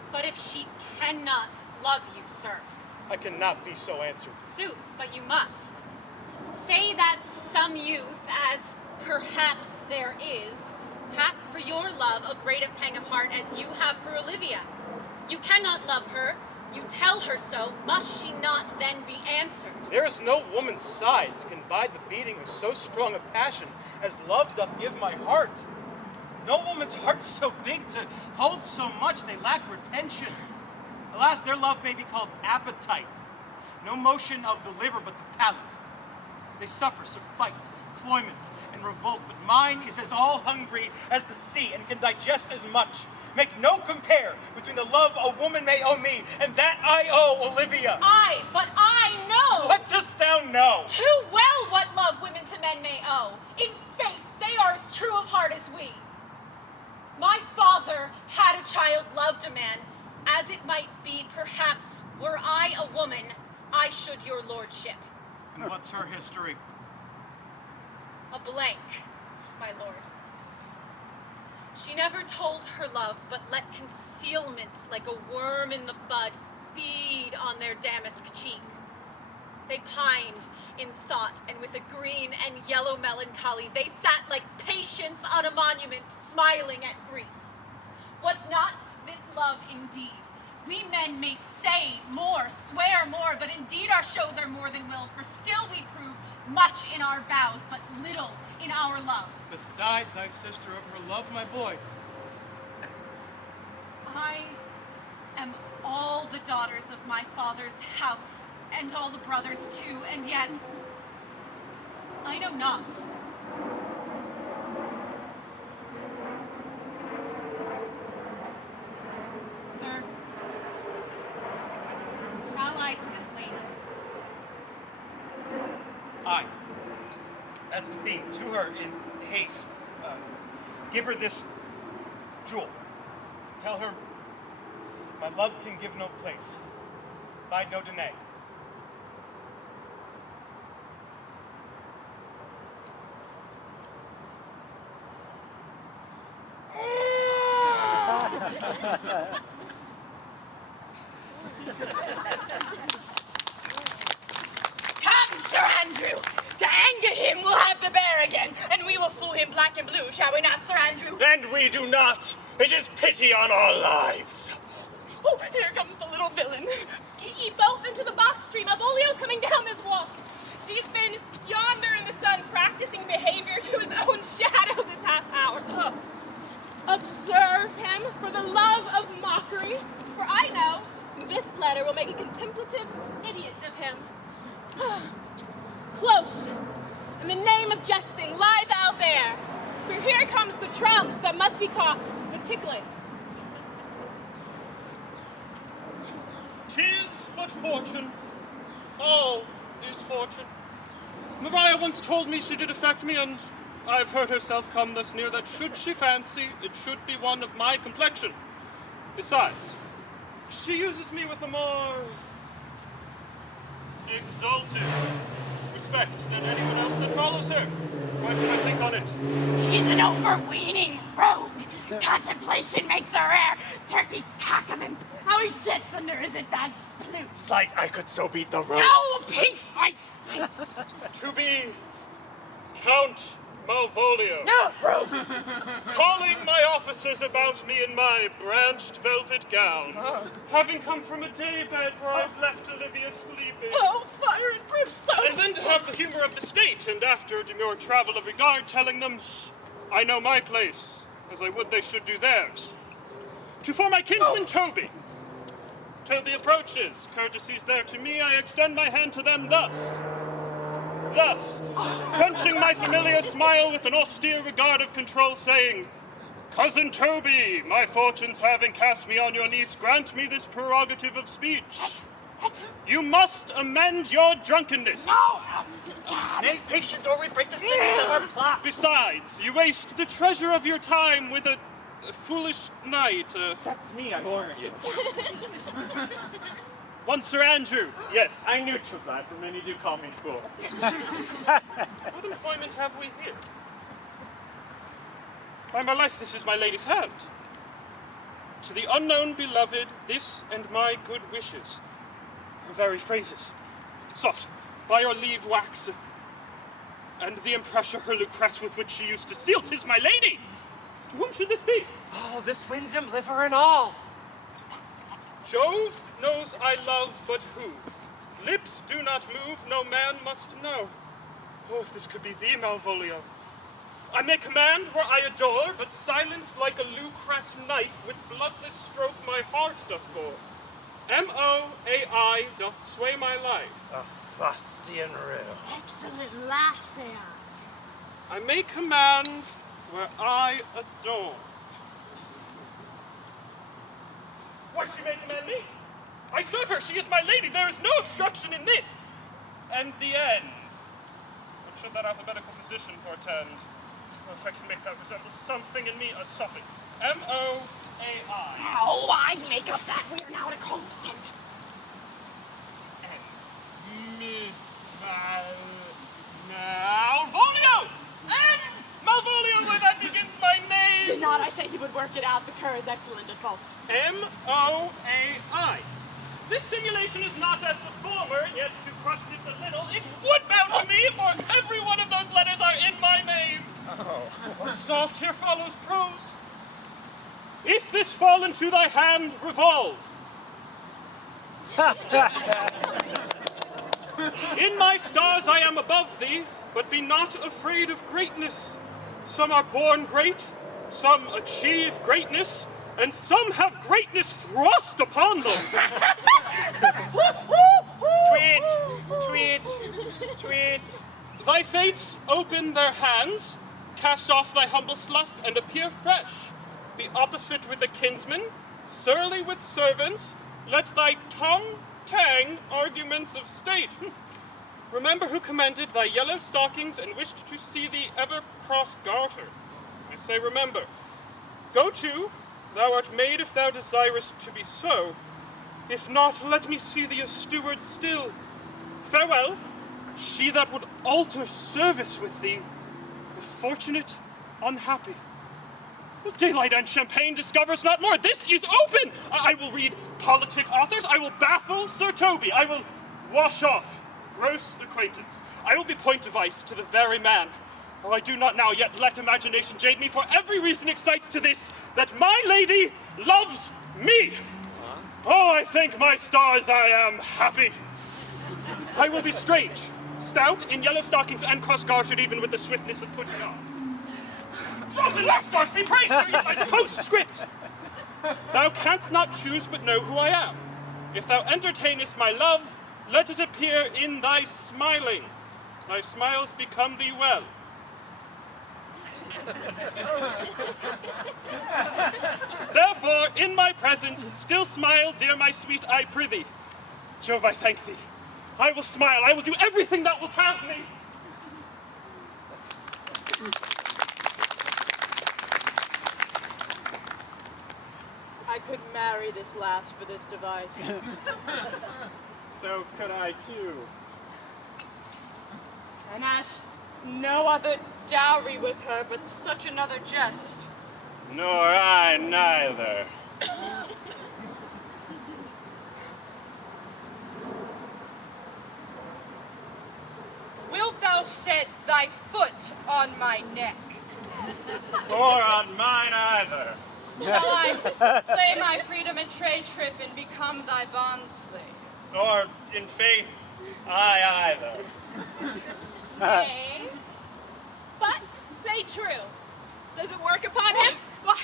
But if she cannot love you, sir. I cannot be so answered. Sooth, but you must. Say that some youth, as perhaps there is, hath for your love a great of pang of heart as you have for Olivia. You cannot love her, you tell her so, must she not then be answered? There is no woman's sides can bide the beating of so strong a passion as love doth give my heart. No woman's heart's so big to hold so much, they lack retention. Alas, their love may be called appetite. No motion of the liver but the palate. They suffer, so fight, cloyment, and revolt, but mine is as all hungry as the sea, and can digest as much. Make no compare between the love a woman may owe me, and that I owe Olivia. Aye, but I know! What dost thou know? Too well what love women to men may owe. In faith, they are as true of heart as we. My father had a child loved a man, as it might be, perhaps, were I a woman, I should your lordship. And what's her history? A blank, my lord. She never told her love, but let concealment, like a worm in the bud, feed on their damask cheek. They pined in thought, and with a green and yellow melancholy, they sat like patients on a monument, smiling at grief. Was not this love indeed? We men may say more, swear more, but indeed our shows are more than will, for still we prove much in our vows, but little in our love. But died thy sister of her love, my boy? I am all the daughters of my father's house, and all the brothers too, and yet I know not. Sir, shall I to this lady? Aye. That's the theme. To her in haste. Give her this jewel. Tell her my love can give no place. Bide no denay. Come, Sir Andrew! To anger him, we'll have the bear again, and we will fool him black and blue, shall we not, Sir Andrew? And we do not. It is pity on our lives. Oh, here comes the little villain. Ye both into the box stream. Abolio's coming down this walk. He's been yonder in the sun practicing behavior to his own shadow this half hour. Observe him for the love of mockery, for I know this letter will make a contemplative idiot of him. Close. In the name of jesting, lie thou there. For here comes the trout that must be caught, the tickling. 'Tis but fortune. All is fortune. Maria once told me she did affect me, and I've heard herself come thus near that should she fancy, it should be one of my complexion. Besides, she uses me with a more exalted respect than anyone else that follows her. Why should I think on it? He's an overweening rogue. Contemplation makes a rare turkey cock of him. How he jets under his advanced flute. Slight I could so beat the road. Oh, peace, I say. To be Count Malvolio. No, rogue. Calling my officers about me in my branched velvet gown. Having come from a daybed where I've left Olivia sleeping. Oh, fire and brimstone. And then to have the humor of the state, and after demure travel of regard, telling them I know my place, as I would they should do theirs. To for my kinsman Toby. Toby approaches, courtesies there to me, I extend my hand to them thus. thus, quenching my familiar smile with an austere regard of control, saying, Cousin Toby, my fortunes having cast me on your niece, grant me this prerogative of speech. You must amend your drunkenness. No! Make patience or we break the cities of our plot. Besides, you waste the treasure of your time with a foolish knight. That's me, I warn you. One Sir Andrew. Yes. I knew 'twas that, for many do call me fool. What employment have we here? By my life, this is my lady's hand. To the unknown beloved, this and my good wishes. Her very phrases. Soft, by your leave wax. And the impressure her Lucrece with which she used to seal, 'tis my lady! To whom should this be? Oh, this wins him liver and all. Jove knows I love but who? Lips do not move, no man must know. Oh, if this could be thee, Malvolio. I may command where I adore, but silence like a Lucrece knife with bloodless stroke my heart doth bore. M-O-A-I doth sway my life. A fustian rue. Excellent lassie. I may command where I adore. Why, she may command me. I serve her, she is my lady, there is no obstruction in this. And the end. What should that alphabetical physician portend? Oh, if I can make that resemble something in me, something. M-O-A-I. Oh, I make up that we are now to consent. Malvolio! M! Malvolio, where that begins my name! Did not I say he would work it out? The cur is excellent at faults. M-O-A-I. This simulation is not as the former, yet to crush this a little, it would bound to me, for every one of those letters are in my name. Oh. Soft, here follows prose. If this fall into thy hand, revolve. In my stars I am above thee, but be not afraid of greatness. Some are born great, some achieve greatness, and some have greatness thrust upon them. Tweet, tweet, tweet. Thy fates open their hands, cast off thy humble slough, and appear fresh. Be opposite with the kinsman, surly with servants, let thy tongue tang arguments of state. Remember who commended thy yellow stockings and wished to see thee ever cross garter. I say remember. Go to, thou art made if thou desirest to be so. If not, let me see thee a steward still. Farewell, she that would alter service with thee, the fortunate unhappy. Well, daylight and champagne discovers not more. This is open! I will read politic authors. I will baffle Sir Toby. I will wash off gross acquaintance. I will be point device to the very man. Oh, I do not now yet let imagination jade me, for every reason excites to this, that my lady loves me. Oh, I thank my stars I am happy. I will be strange, stout, in yellow stockings, and cross-gartered even with the swiftness of putting on. Shortly left, stars be praised, sir, as a postscript. Thou canst not choose but know who I am. If thou entertainest my love, let it appear in thy smiling. Thy smiles become thee well. Therefore, in my presence, still smile, dear my sweet, I prithee. Jove, I thank thee. I will smile, I will do everything thou wilt have me. I could marry this lass for this device. So could I too. And ask no other dowry with her, but such another jest. Nor I neither. Wilt thou set thy foot on my neck? Or on mine either. Shall I play my freedom and trade trip and become thy bondslave? Or, in faith, I either. Nay, but say true. Does it work upon him? Why,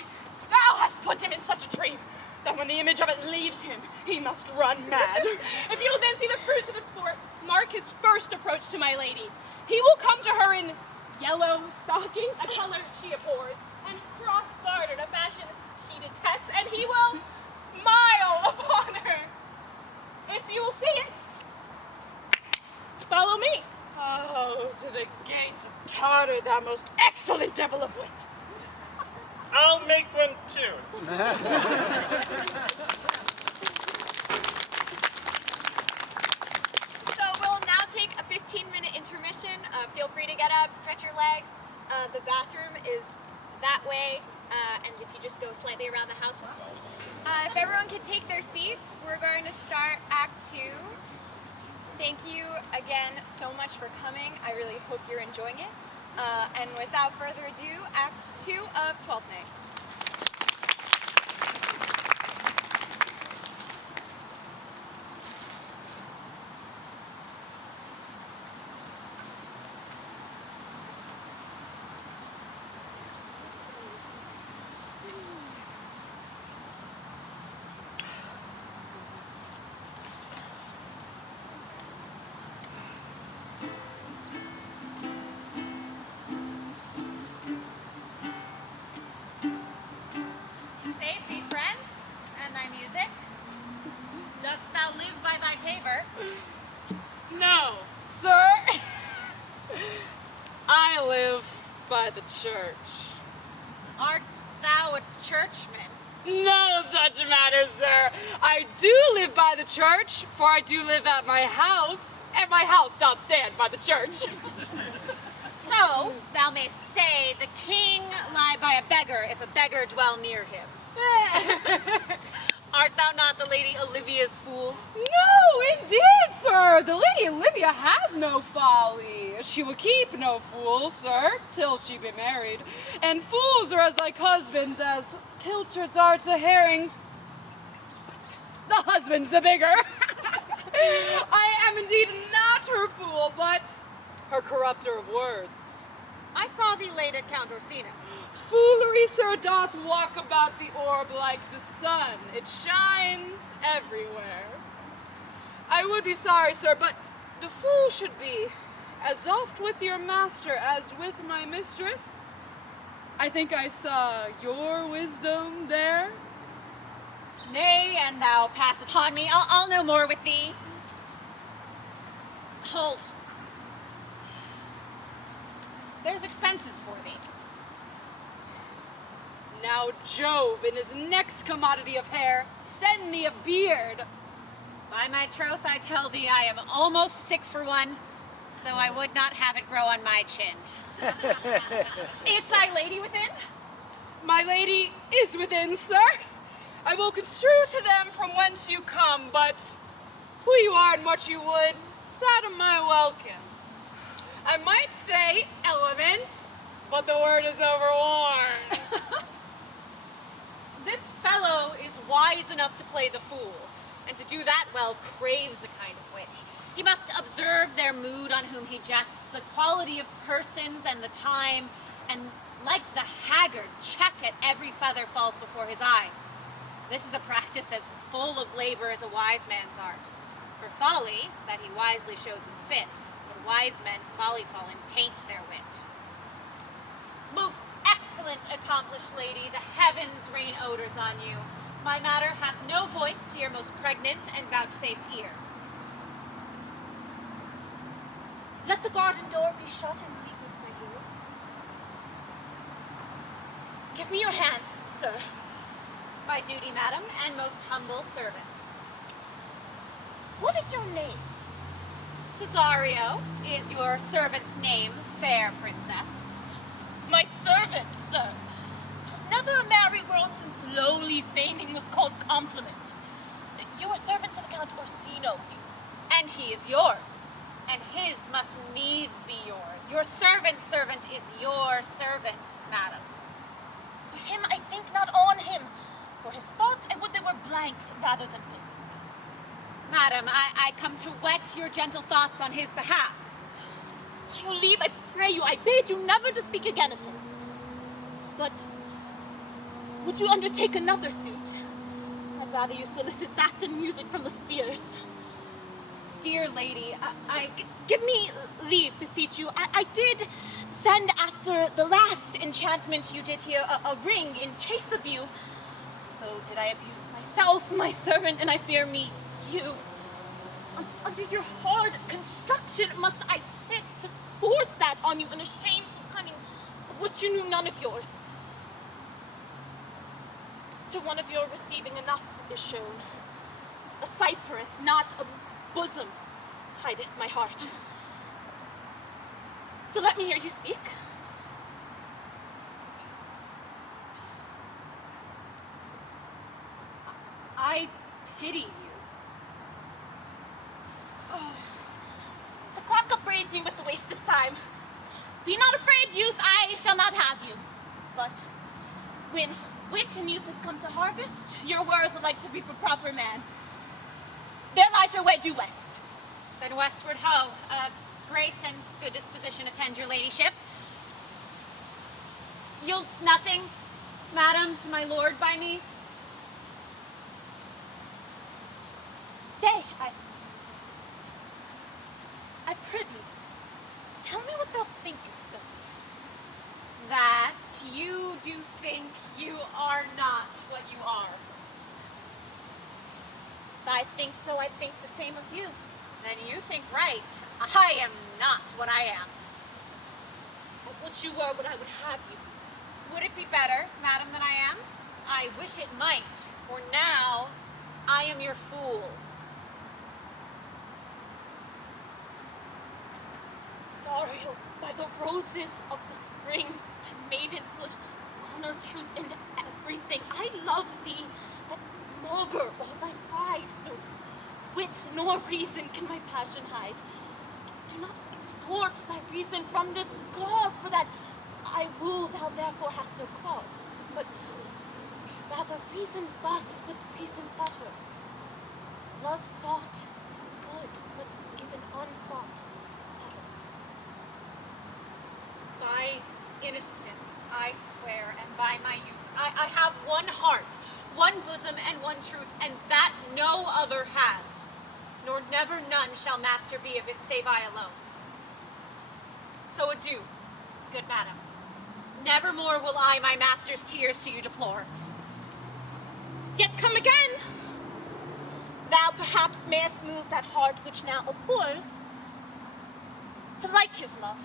thou hast put him in such a dream that when the image of it leaves him, he must run mad. If you will then see the fruits of the sport, mark his first approach to my lady. He will come to her in yellow stockings, a color she abhors, and cross-gartered, a fashion she detests, and he will smile upon her. If you will see it, follow me. Oh, to the gates of Tartar, thou most excellent devil of wit. I'll make one too. So we'll now take a 15-minute intermission. Feel free to get up, stretch your legs. The bathroom is that way, and if you just go slightly around the house. If everyone could take their seats, we're going to start Act 2. Thank you again so much for coming. I really hope you're enjoying it. And without further ado, Act 2 of Twelfth Night. Safety, friends, and thy music. Dost thou live by thy tabor? No, sir. I live by the church. Art thou a churchman? No such matter, sir. I do live by the church, for I do live at my house, and my house doth stand by the church. So, thou mayst say, the king lie by a beggar if a beggar dwell near him. Art thou not the Lady Olivia's fool? No, indeed, sir. The Lady Olivia has no folly. She will keep no fool, sir, till she be married. And fools are as like husbands, as pilchards are to herrings. The husband's the bigger. I am indeed not her fool, but her corrupter of words. I saw thee late at Count Orsino's. Foolery, sir, doth walk about the orb like the sun. It shines everywhere. I would be sorry, sir, but the fool should be as oft with your master as with my mistress. I think I saw your wisdom there. Nay, and thou pass upon me. I'll no more with thee. Hold. There's expenses for thee. Now Jove, in his next commodity of hair, send me a beard. By my troth, I tell thee, I am almost sick for one, though I would not have it grow on my chin. Is thy lady within? My lady is within, sir. I will construe to them from whence you come, but who you are and what you would, sad am my welcome. I might say element, but the word is overworn. This fellow is wise enough to play the fool, and to do that well craves a kind of wit. He must observe their mood on whom he jests, the quality of persons and the time, and like the haggard, check at every feather falls before his eye. This is a practice as full of labor as a wise man's art. For folly, that he wisely shows is fit, but wise men folly fall and taint their wit. Most excellent, accomplished lady, the heavens rain odors on you. My matter hath no voice to your most pregnant and vouchsafed ear. Let the garden door be shut and leave with my hero. Give me your hand, sir. By duty, madam, and most humble service. What is your name? Cesario is your servant's name, fair princess. My servant, sir. 'Twas never a merry world since lowly feigning was called compliment. You are servant to the Count Orsino. And he is yours, and his must needs be yours. Your servant's servant is your servant, madam. For him I think not on him. For his thoughts I would they were blanks rather than filled. Madam, I come to whet your gentle thoughts on his behalf. I will leave, I pray you. I bid you never to speak again of him. But would you undertake another suit? I'd rather you solicit that than music from the spheres. dear lady, Give me leave, beseech you. I did send after the last enchantment you did here a ring in chase of you. So did I abuse myself, my servant, and I fear me, you. Under your hard construction must I sit to force that on you in a shameful cunning of which you knew none of yours. To one of your receiving enough is shown. A cypress, not a bosom, hideth my heart. So let me hear you speak. I pity you. Oh, the clock upbraids me with the waste of time. Be not afraid, youth, I shall not have you. But when wit and youth has come to harvest, your words are like to reap a proper man. There lies your way due west. Then westward ho. Grace and good disposition attend your ladyship. You'll nothing, madam, to my lord by me? Stay, I prithee, tell me what thou thinkest of me. That you do think you are not what you are. If I think so, I think the same of you. Then you think right. I am not what I am. I would you were what I would have you. Would it be better, madam, than I am? I wish it might, for now I am your fool. Sorry, by the roses of the spring, my maidenhood, honor, truth, and everything. I love thee, but maugre all thy pride. No wit nor reason can my passion hide. Do not extort thy reason from this cause, for that I woo, thou therefore hast no cause. But rather reason thus with reason better. Love sought is good, but given unsought is better. By innocence, I swear, and by my youth, I have one heart, one bosom, and one truth, and that no other has, nor never none shall master be of it, save I alone. So adieu, good madam. Nevermore will I my master's tears to you deplore. Yet come again. Thou perhaps mayest move that heart which now abhors to like his love.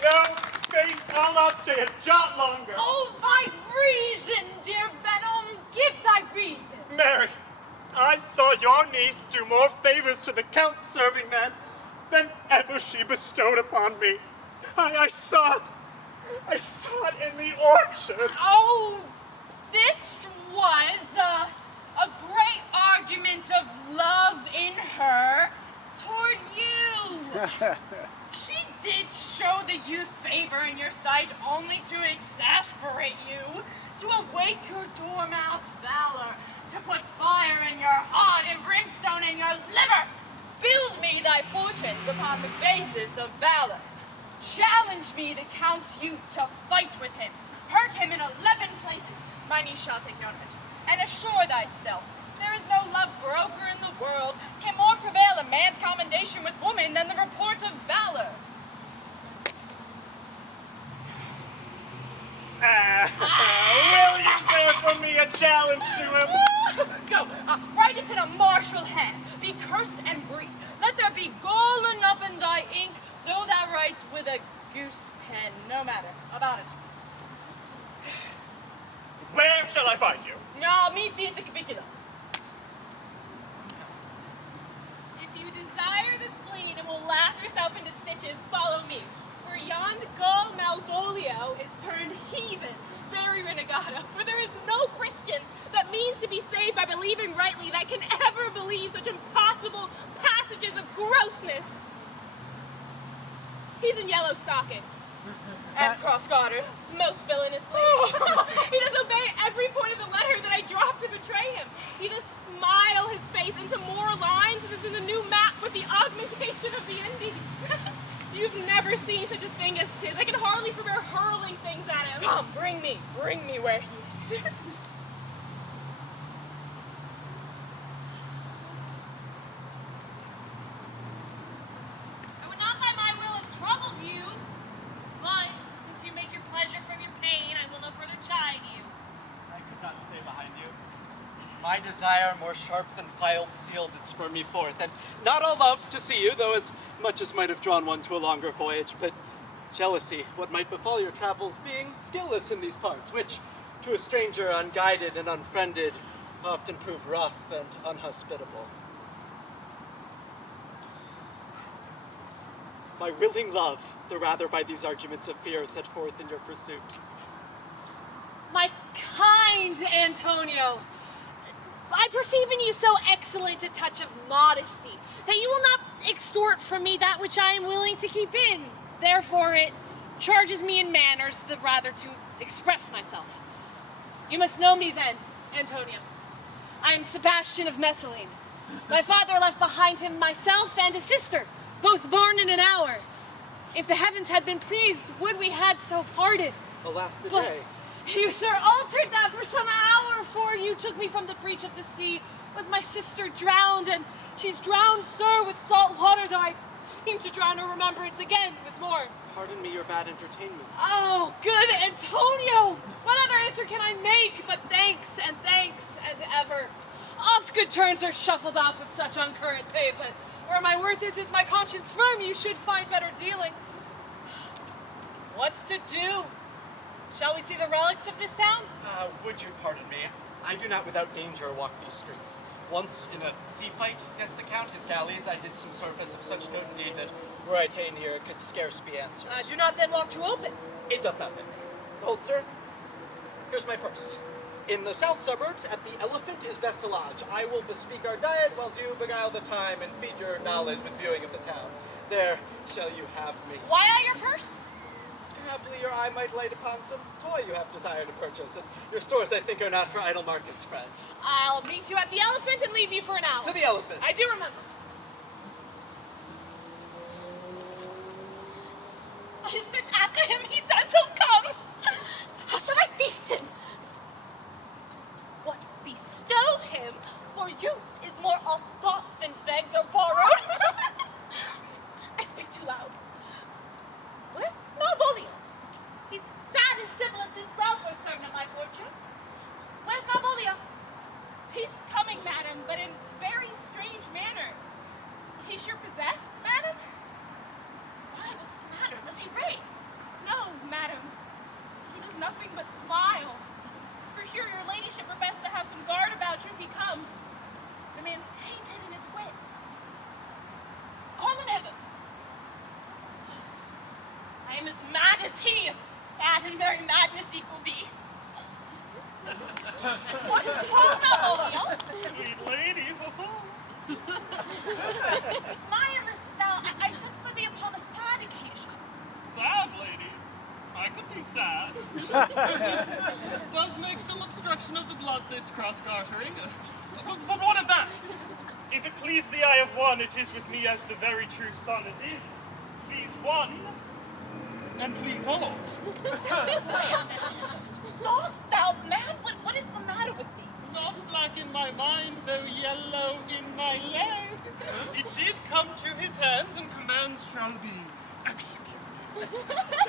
No, Faith, I'll not stay a jot longer. Oh, thy reason, dear Venom! Give thy reason! Mary, I saw your niece do more favors to the Count's serving man than ever she bestowed upon me. I saw it. I saw it in the orchard. Oh, this was a great argument of love in her toward you. She did show the youth favor in your sight only to exasperate you, to awake your dormouse valor, to put fire in your heart and brimstone in your liver. Build me thy fortunes upon the basis of valor. Challenge me, the Count's youth, to fight with him. Hurt him in 11 places. My niece shall take note of it. And assure thyself, there is no love broker in the world can more prevail a man's commendation with woman than the report of valor. Will you bear from me a challenge to him? Go, write it in a martial hand. Be cursed and brief. Let there be gall enough in thy ink, though thou write with a goose pen. No matter about it. Where shall I find you? Now meet thee at the capicula. If you desire the spleen and will laugh yourself into stitches, follow me. For yond gull Malvolio is turned heathen, very renegado. For there is no Christian that means to be saved by believing rightly that can ever believe such impossible passages of grossness. He's in yellow stockings. And cross-gartered. Most villainously. He does obey every point of the letter that I drop to betray him. He does smile his face into more lines and is in the new map with the augmentation of the Indies. You've never seen such a thing as 'tis. I can hardly forbear hurling things at him. Come, bring me where he is. I would not by my will have troubled you, but since you make your pleasure from your pain, I will no further chide you. I could not stay behind you. My desire, more sharp than filed steel, did spur me forth, and not all love to see you, though as much as might have drawn one to a longer voyage, but jealousy, what might befall your travels, being skillless in these parts, which, to a stranger unguided and unfriended, often prove rough and unhospitable. My willing love, the rather by these arguments of fear set forth in your pursuit. My kind Antonio, I perceive in you so excellent a touch of modesty that you will not extort from me that which I am willing to keep in. Therefore, it charges me in manners the rather to express myself. You must know me then, Antonio. I am Sebastian of Messalene. My father left behind him myself and a sister, both born in an hour. If the heavens had been pleased, would we had so parted. Alas the But day. you, sir, altered that for some hour before you took me from the breach of the sea. Was my sister drowned, and she's drowned, sir, with salt water, though I seem to drown her remembrance again with more. Pardon me your bad entertainment. Oh, good Antonio! What other answer can I make but thanks and ever? Oft good turns are shuffled off with such uncurrent pay, but where my worth is my conscience firm, you should find better dealing. What's to do? Shall we see the relics of this town? Would you pardon me? I do not without danger walk these streets. Once in a sea fight against the Count, his galleys, I did some service of such note indeed that were I ta'en here, it could scarce be answered. Do not then walk too open. It doth nothing. Hold, sir. Here's my purse. In the south suburbs, at the Elephant is best to lodge. I will bespeak our diet, whilst you beguile the time and feed your knowledge with viewing of the town. There shall you have me. Why I your purse? Haply your eye might light upon some toy you have desire to purchase, and your stores, I think, are not for idle markets, friend. I'll meet you at the Elephant and leave you for an hour. To the Elephant. I do remember. I've been after him, he says he'll come. How shall I feast him? What bestow him for you is more of thought than begged or borrowed. I speak too loud. Where's Malvolio? He's sad and sibilant as well for certain of my fortunes. Where's Malvolio? He's coming, madam, but in very strange manner. He's your possessed, madam? Why, what's the matter? Does he rave? No, madam. He does nothing but smile. For sure, your ladyship were best to have some guard about you if he come. The man's tainted in his wits. Call in heaven. I am as mad as he. Sad and merry madness equal be. What is wrong, Malvolio? Sweet lady, Smilest thou, I sent for thee upon a sad occasion. Sad, ladies. I could be sad. Does make some obstruction of the blood, this cross-gartering. But what of that? If it please the eye of one, it is with me as the very true son it is. Please one, and please all. Dost thou, man? What is the matter with thee? Not black in my mind, though yellow in my leg. It did come to his hands, and commands shall be executed.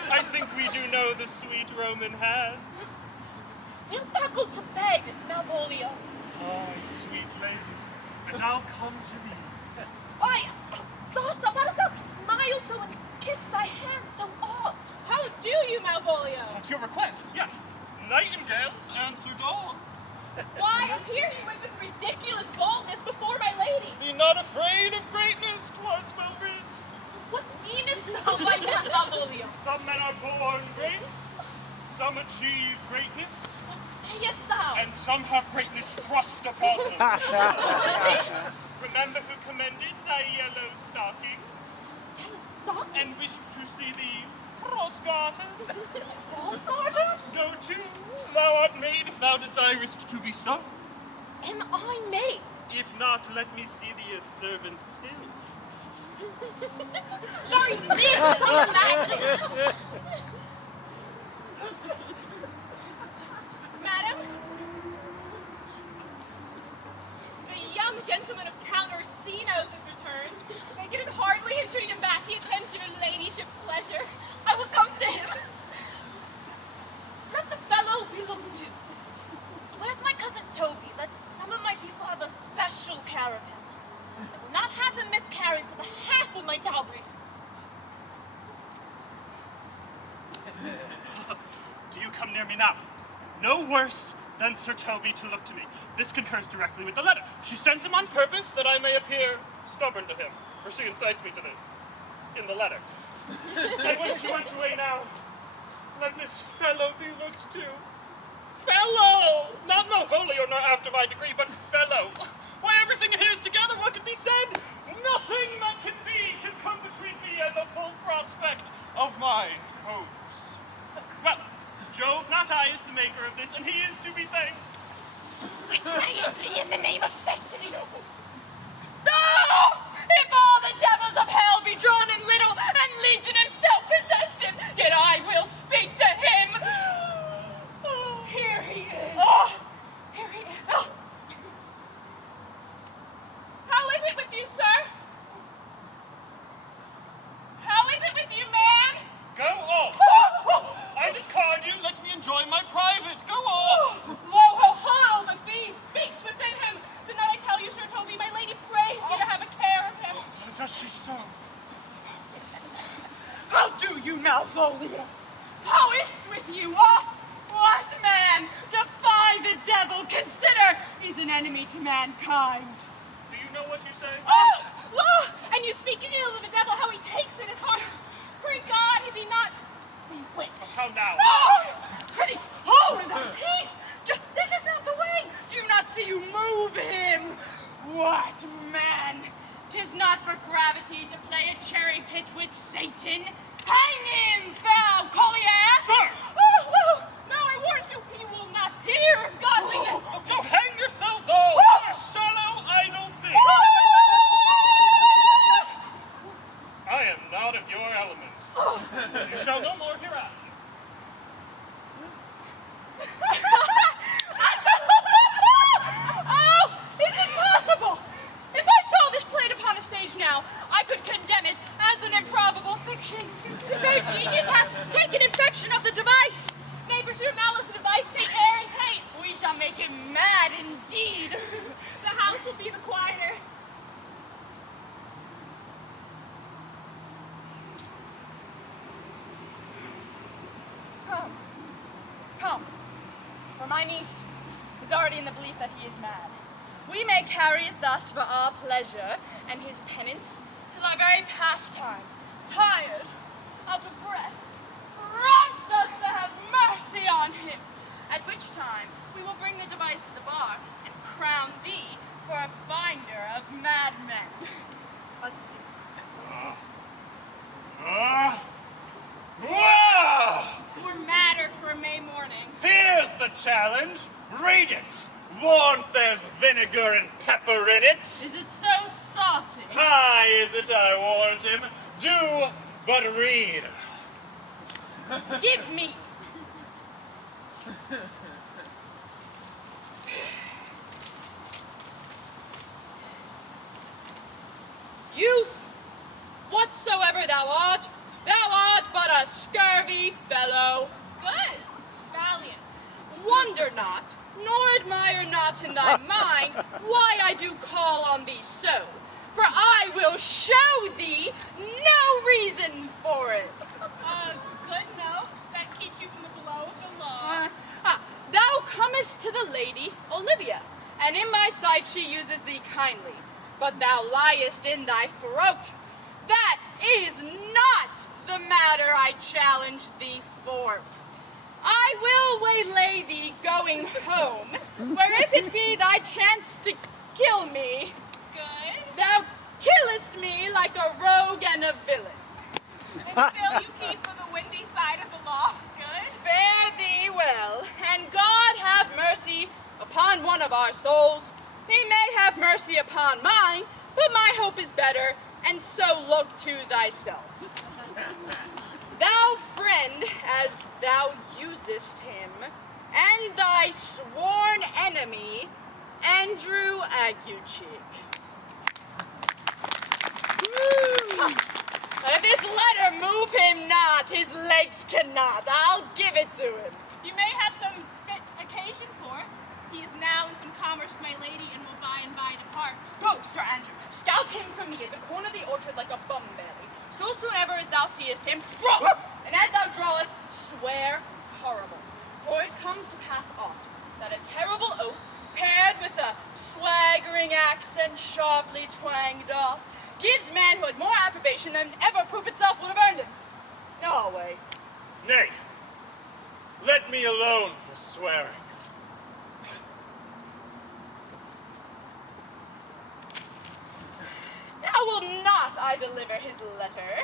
I think we do know the sweet Roman hand. Wilt thou go to bed, Malvolio? Aye, sweet ladies, and I'll come to thee. Why, dost thou, why dost thou smile so and kiss thy hand so oft? How do you, Malvolio? At your request, yes. Nightingales answer daws. Why appear he with this ridiculous boldness before my lady? Be not afraid of greatness, 'twas well writ. What meanest thou by that, Malvolio? Some men are born great, some achieve greatness, What sayest thou? and some have greatness thrust upon them. Remember who commended thy yellow stockings, Yellow stockings? and wished to see thee cross-gartered. Cross-gartered? Go to, thou art made if thou desirest to be so. Am I made? If not, let me see thee a servant still. Sorry, Midsummer Madness! Madam, the young gentleman of Count Orsino's has returned. I can hardly entreat him back. He attends your ladyship's pleasure. I will come to him. Let the fellow be looked to. Where's my cousin Toby? Let some of my people have a special care of him. I will not have him miscarry for the half of my dowry. Do you come near me now? No worse than Sir Toby to look to me. This concurs directly with the letter. She sends him on purpose that I may appear stubborn to him, for she incites me to this in the letter. And when she went away now, let this fellow be looked to. Fellow! Not Malvolio nor after my degree, but fellow. Why, everything adheres together. What can be said? Nothing that can be can come between me and the full prospect of my hopes. Well, Jove, not I, is the maker of this, and he is to be thanked. Which way is he in the name of sanctity? Oh! If all the devils of hell be drawn in little, and Legion himself possessed him, yet I will speak to him. Here he is. Oh! Here he is. How is it with you, sir? How is it with you, man? Go off! I discard you. Let me enjoy my private. Go off! Lo ho ho! The fiend speaks within him. Tonight I tell you, Sir Toby, my lady prays you to have a care of him. Does she so? How do you now, Viola? How is it with you? Oh, what man? Defy the devil. Consider he's an enemy to mankind. Do you know what you say? Oh, lo! And you speak ill of the devil, how he takes it at heart. Pray God he be not bewitched. How now? Oh, pretty hold that peace. This is not the way. Do you not see you move him? What man? 'Tis not for gravity to play a cherry pit with Satan. Hang him, foul Collier! Sir! Oh, no, I warn you, he will not hear of godliness. Go hang yourselves all! You shallow, idle thing! I am not of your element. You shall no more hereafter. Oh, is it possible? If I saw this played upon a stage now, I could condemn it as an improbable fiction. This very genius hath taken infection of the device. May pursue malice and device, take air and hate. We shall make him mad indeed. The house will be the quieter. Come. For my niece is already in the belief that he is mad. We may carry it thus for our pleasure and his penance till our very pastime, tired, out of breath, prompt us to have mercy on him, at which time we will bring the device to the bar and crown thee for a finder of madmen. Let's see. Wow! We're madder for a May morning. Here's the challenge. Read it. Warn't there's vinegar and pepper in it? Is it so saucy? High is it, I warned him. Do but read. Give me. Youth, whatsoever thou art but a scurvy fellow. Good. Valiant. Wonder not, nor admire not in thy mind why I do call on thee so, for I will show thee no reason for it. Good note that keeps you from the blow of the law. Thou comest to the lady Olivia, and in my sight she uses thee kindly, but thou liest in thy throat. That is not the matter I challenge thee for. I will waylay thee going home, where if it be thy chance to kill me, Good. thou killest me like a rogue and a villain. And Phil, you keep on the windy side of the law. Good. Fare thee well, and God have mercy upon one of our souls. He may have mercy upon mine, but my hope is better, and so look to thyself. Thou friend, as thou usest him, and thy sworn enemy, Andrew Aguecheek. If this letter move him not, his legs cannot. I'll give it to him. You may have some fit occasion for it. He is now in some commerce with my lady and will by and by depart. Go, Sir Andrew. Scout him from me at the corner of the orchard like a bum belly. So soever as thou seest him, draw! And as thou drawest, swear horrible. For it comes to pass oft that a terrible oath, paired with a swaggering accent sharply twanged off, gives manhood more approbation than ever proof itself would have earned him. No way. Nay, let me alone for swearing. Now will not I deliver his letter.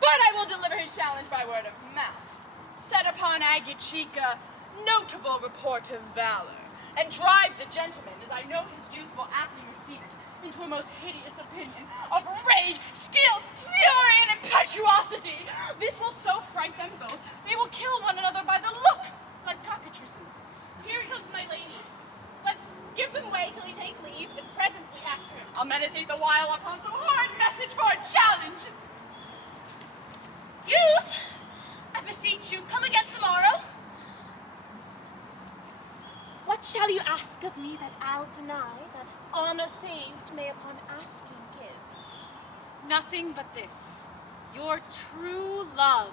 But I will deliver his challenge by word of mouth. Set upon Aguecheek a notable report of valor, and drive the gentleman, as I know his youth will aptly receive it, into a most hideous opinion of rage, skill, fury, and impetuosity. This will so fright them both, they will kill one another by the look, like cockatrices. Here comes my lady. Let's give them way till he take leave, and presently after him. I'll meditate the while upon so hard message for a challenge. Youth, I beseech you, come again tomorrow. What shall you ask of me that I'll deny, that honor saved may upon asking give? Nothing but this, your true love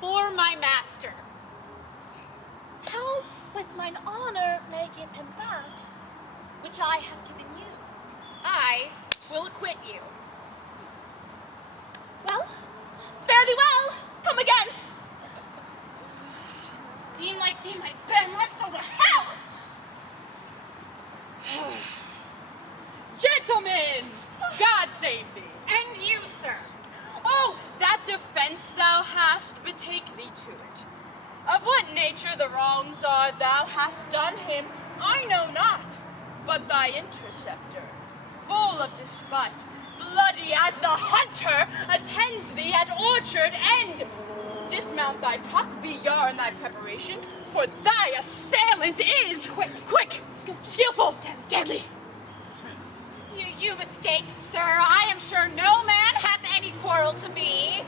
for my master. How with mine honor may give him that, which I have given you? I will acquit you. Well, fare thee well, come again. Thee might bear my soul to hell. Gentlemen, God save thee. And you, sir. Oh, that defense thou hast, betake thee to it. Of what nature the wrongs are thou hast done him, I know not. But thy interceptor, full of despite, bloody as the hunter, attends thee at orchard end. Dismount thy tuck, begar in thy preparation, for thy assailant is quick, skillful, deadly. You mistake, sir. I am sure no man hath any quarrel to me.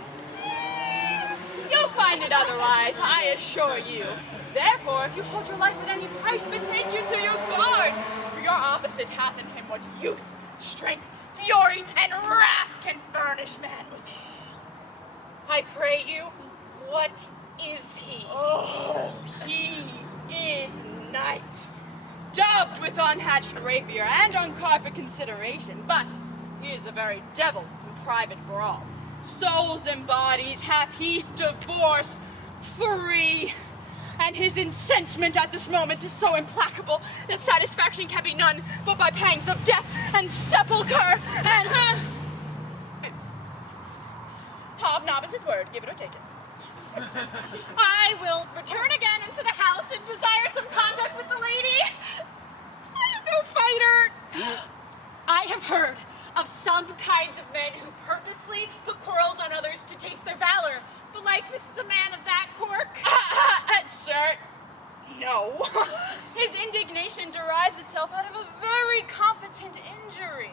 You'll find it otherwise, I assure you. Therefore, if you hold your life at any price, betake you to your guard, for your opposite hath in him what youth, strength, fury, and wrath can furnish man with. I pray you, what is he? Oh, he is night, dubbed with unhatched rapier and on carpet consideration, but he is a very devil in private brawl. Souls and bodies hath he divorced 3, and his incensement at this moment is so implacable that satisfaction can be none but by pangs of death and sepulchre and Hobnob is his word, give it or take it. I will return again into the house and desire some conduct with the lady. I am no fighter. I have heard of some kinds of men who purposely put quarrels on others to taste their valor. But like this is a man of that cork. Sir, no. His indignation derives itself out of a very competent injury.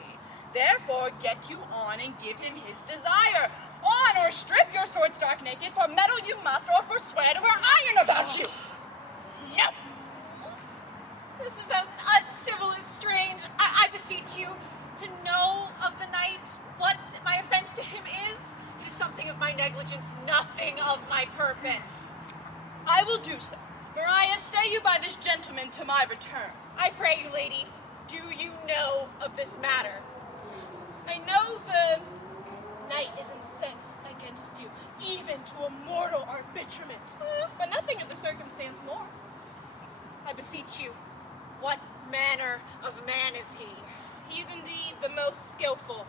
Therefore, get you on and give him his desire. On or strip your sword stark naked, for metal you must, or forswear to wear iron about you. No. This is as uncivil as strange. I beseech you to know of the knight what my offense to him is. It is something of my negligence, nothing of my purpose. I will do so. Maria, stay you by this gentleman to my return. I pray you, lady, do you know of this matter? I know the knight is incensed against you, even to a mortal arbitrament, but nothing of the circumstance more. I beseech you, what manner of man is he? He is indeed the most skillful,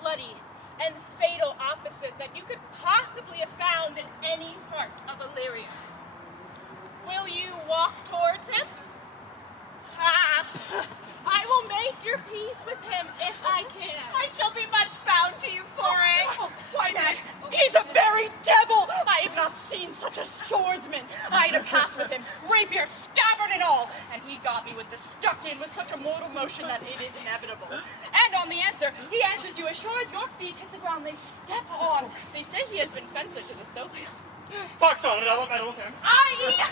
bloody, and fatal opposite that you could possibly have found in any part of Illyria. Will you walk towards him? will make your peace with him if I can. I shall be much bound to you for it. Why not? He's a very devil! I have not seen such a swordsman. I had a pass with him, rapier, scabbard and all, and he got me with the stuck in with such a mortal motion that it is inevitable. And on the answer, he answers you as sure as your feet hit the ground they step on. They say he has been fenced to the Sophia. Pox on it, I'll meddle with him. Aye!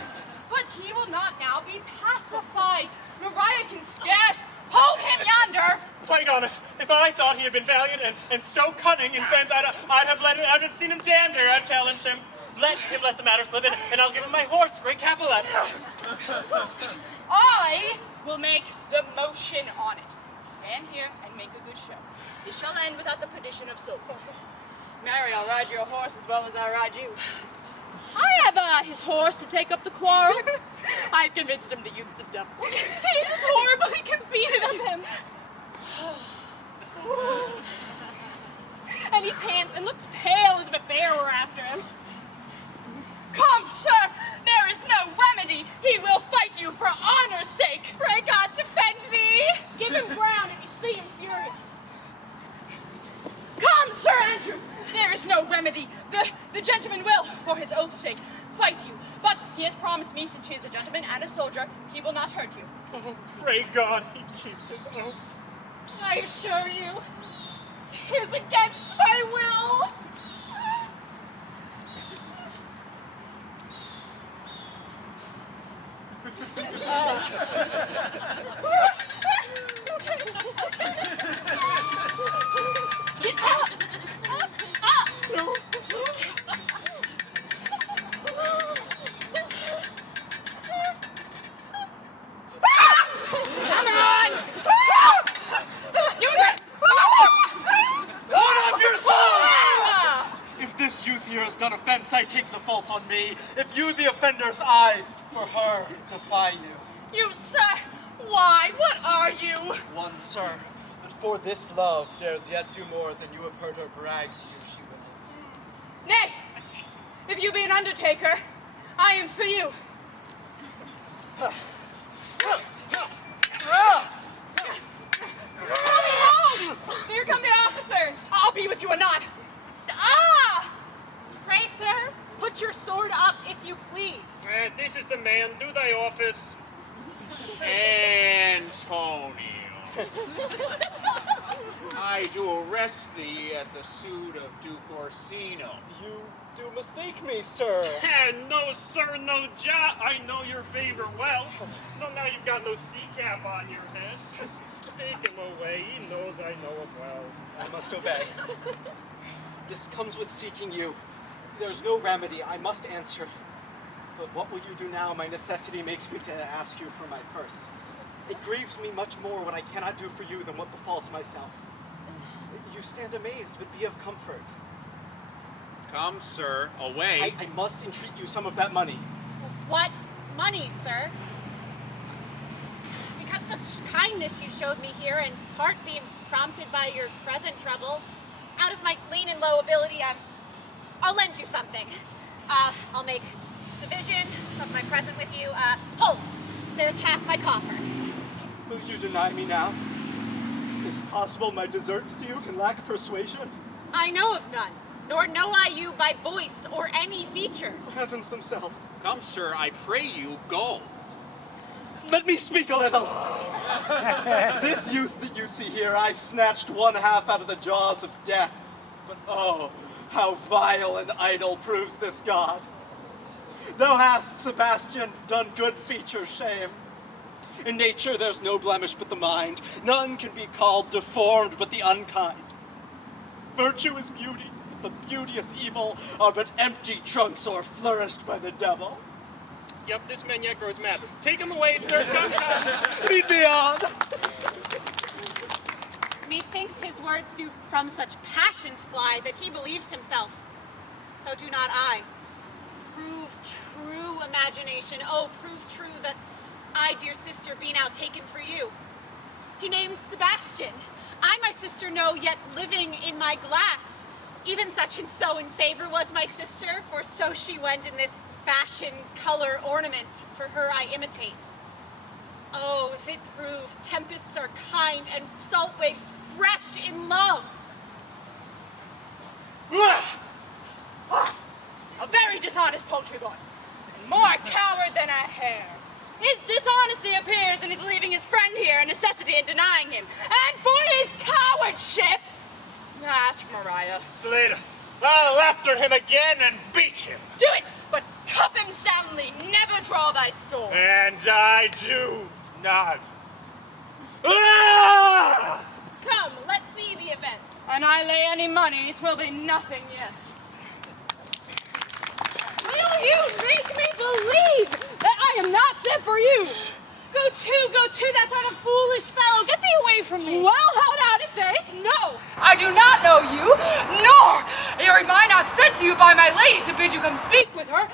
But he will not now be pacified. Maria can scarce hold him yonder. Plague on it. If I thought he had been valiant and so cunning in fence, I'd have seen him dander. I'd challenged him. Let the matter slip in, and I'll give him my horse, Great Capulet. I will make the motion on it. Stand here and make a good show. It shall end without the perdition of souls. Mary, I'll ride your horse as well as I ride you. I have his horse to take up the quarrel. I've convinced him the youth's a devil. He is horribly conceited of him. And he pants and looks pale as if a bear were after him. Come, sir, there is no remedy. He will fight you for honor's sake. Pray God defend me. Give him ground if you see him furious. Come, Sir Andrew. There is no remedy. The gentleman will, for his oath's sake, fight you. But he has promised me, since he is a gentleman and a soldier, he will not hurt you. Oh, pray God he keep his oath. I assure you, 'tis against my will. Get out! Up! Come on! Do it! Hold up your soul! Ah! If this youth here has done offense, I take the fault on me. If you the offenders, I, for her, defy you. You, sir! Why, what are you? One, sir, that for this love dares yet do more than you have heard her brag to you she will. Nay, if you be an undertaker, I am for you. Here come the officers! I'll be with you anon. Ah! Pray, sir, put your sword up if you please. This is the man. Do thy office. Antonio. I do arrest thee at the suit of Duke Orsino. You do mistake me, sir. No, sir, no job. I know your favor well. No, now you've got no sea cap on your head. Take him away. He knows I know him well. I must obey. This comes with seeking you. There's no remedy. I must answer. But what will you do now? My necessity makes me to ask you for my purse. It grieves me much more what I cannot do for you than what befalls myself. You stand amazed, but be of comfort. Come, sir, away. I must entreat you some of that money. What money, sir? Because of the kindness you showed me here, and part being prompted by your present trouble, out of my clean and low ability, I'll lend you something. I'll make division of my present with you. Hold! There's half my coffer. Will you deny me now? Is it possible my deserts to you can lack persuasion? I know of none, nor know I you by voice or any feature. Heavens themselves. Come, sir, I pray you, go. Let me speak a little. This youth that you see here, I snatched one half out of the jaws of death. But oh, how vile and idle proves this god. Thou hast, Sebastian, done good features shame. In nature there's no blemish but the mind. None can be called deformed but the unkind. Virtue is beauty, but the beauteous evil are but empty trunks o'erflourished by the devil. Yep, this man yet grows mad. Take him away, sir. Come. Lead me on. Methinks his words do from such passions fly that he believes himself. So do not I. Prove true imagination. Oh, prove true that I, dear sister, be now taken for you. He named Sebastian. I, my sister, know, yet living in my glass. Even such and so in favor was my sister, for so she went in this fashion, color, ornament, for her I imitate. Oh, if it proved tempests are kind and salt waves fresh in love. A very dishonest poultry boy, and more coward than a hare. His dishonesty appears in his leaving his friend here, and necessity in denying him. And for his cowardship, ask Mariah. Slater, I'll after him again and beat him. Do it, but cuff him soundly. Never draw thy sword. And I do not. Ah! Come, let's see the event. And I lay any money, 'twill be nothing yet. Will you make me believe that I am not fit for you? Go to, that sort of foolish fellow. Get thee away from me. Well, hold out of faith. No, I do not know you, nor am I not sent to you by my lady to bid you come speak with her,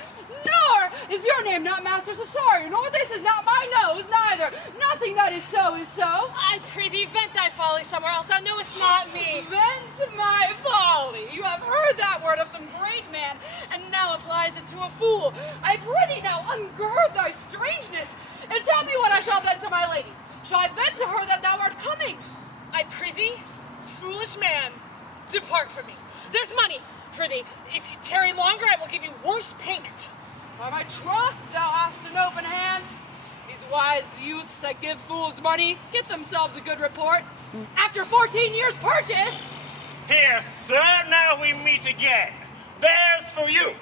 nor is your name not Master Cesario, nor this is not my nose, neither. Nothing that is so is so. I prithee, vent thy folly somewhere else. Thou knowest not me. Vent my folly. You have heard that word of some great man, and now applies it to a fool. I prithee now, ungird thy strangeness, and tell me what I shall vent to my lady. Shall I vent to her that thou art coming? I prithee, foolish man, depart from me. There's money for thee. If you tarry longer, I will give you worse payment. By my troth, thou hast an open hand. These wise youths that give fools money get themselves a good report. After 14 years' purchase. Here, sir, now we meet again. There's for you.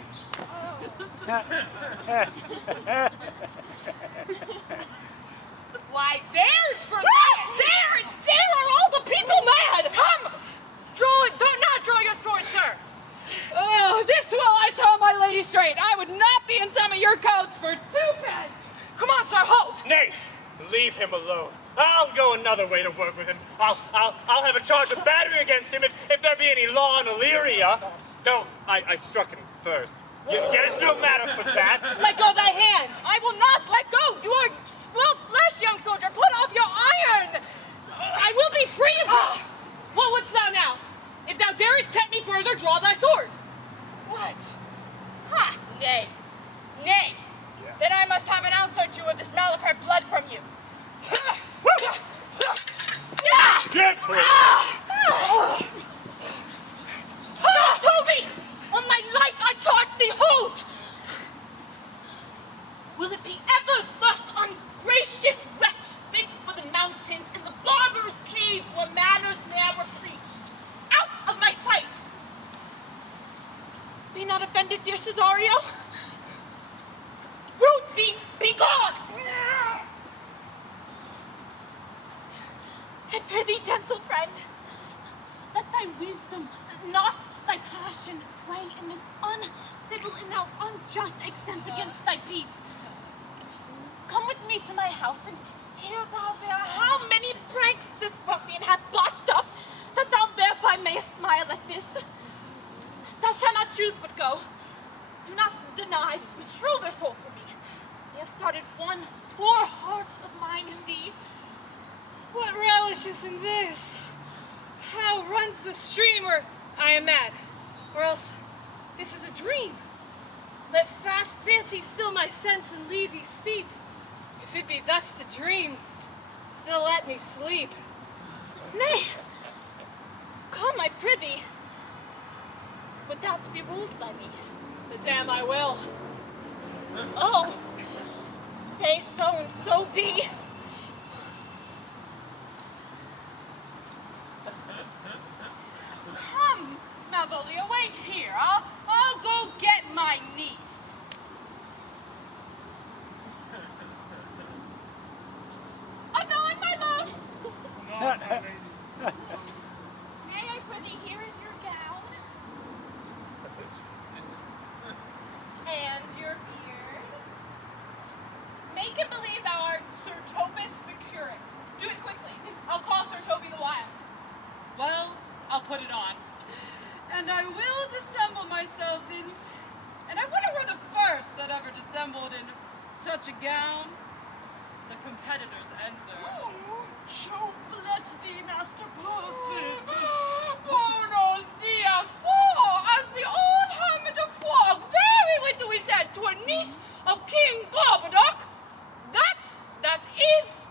Why, there's for that! There are all the people mad! Come! Do not draw your sword, sir! Oh, this will I tell my lady straight. I would not be in some of your coats for 2 pence. Come on, sir, hold! Nay, leave him alone. I'll go another way to work with him. I'll have a charge of battery against him if there be any law in Illyria. Though I struck him first. Yet it's no matter for that. Let go thy hand! I will not let go! You are full flesh, young soldier! Put off your iron! I will be free of thee! What wouldst thou now? If thou darest tempt me further, draw thy sword. What? Ha! Nay. Nay. Yeah. Then I must have an ounce or two of this malapert blood from you. Get to it. Toby! On my life I charge thee, hold! Will it be ever thus ungracious wretch fit for the mountains and the barbarous caves where manners never preach? Out of my sight! Be not offended, dear Cesario. Rude, be gone! I prithee, gentle friend, let thy wisdom, not thy passion, sway in this uncivil and now unjust extent against thy peace. Come with me to my house, and hear thou there how many pranks this ruffian hath botched up, that thou thereby mayest smile at this. Thou shalt not choose but go. Do not deny, beshrew their soul for me. They have started one poor heart of mine in thee. What relishes in this? How runs the stream, or I am mad, or else this is a dream. Let fast fancy still my sense and leave ye steep. If it be thus to dream, still let me sleep. Nay, come, I prithee. Would thou be ruled by me? The damn I will. Oh, say so and so be. Come, Malvolio, wait here. I'll go get my niece. Anon, my love. May I prithee, here is your gown. And your beard. Make him believe thou art Sir Tobus the curate. Do it quickly. I'll call Sir Toby the Wild. Well, I'll put it on. And I will dissemble myself in... And I wonder were the first that ever dissembled in such a gown. The competitors answer. Jove bless thee, Master Parson. Buenos dias, for as the old hermit of Prague very wittily said to a niece of King Gorbadoc, that is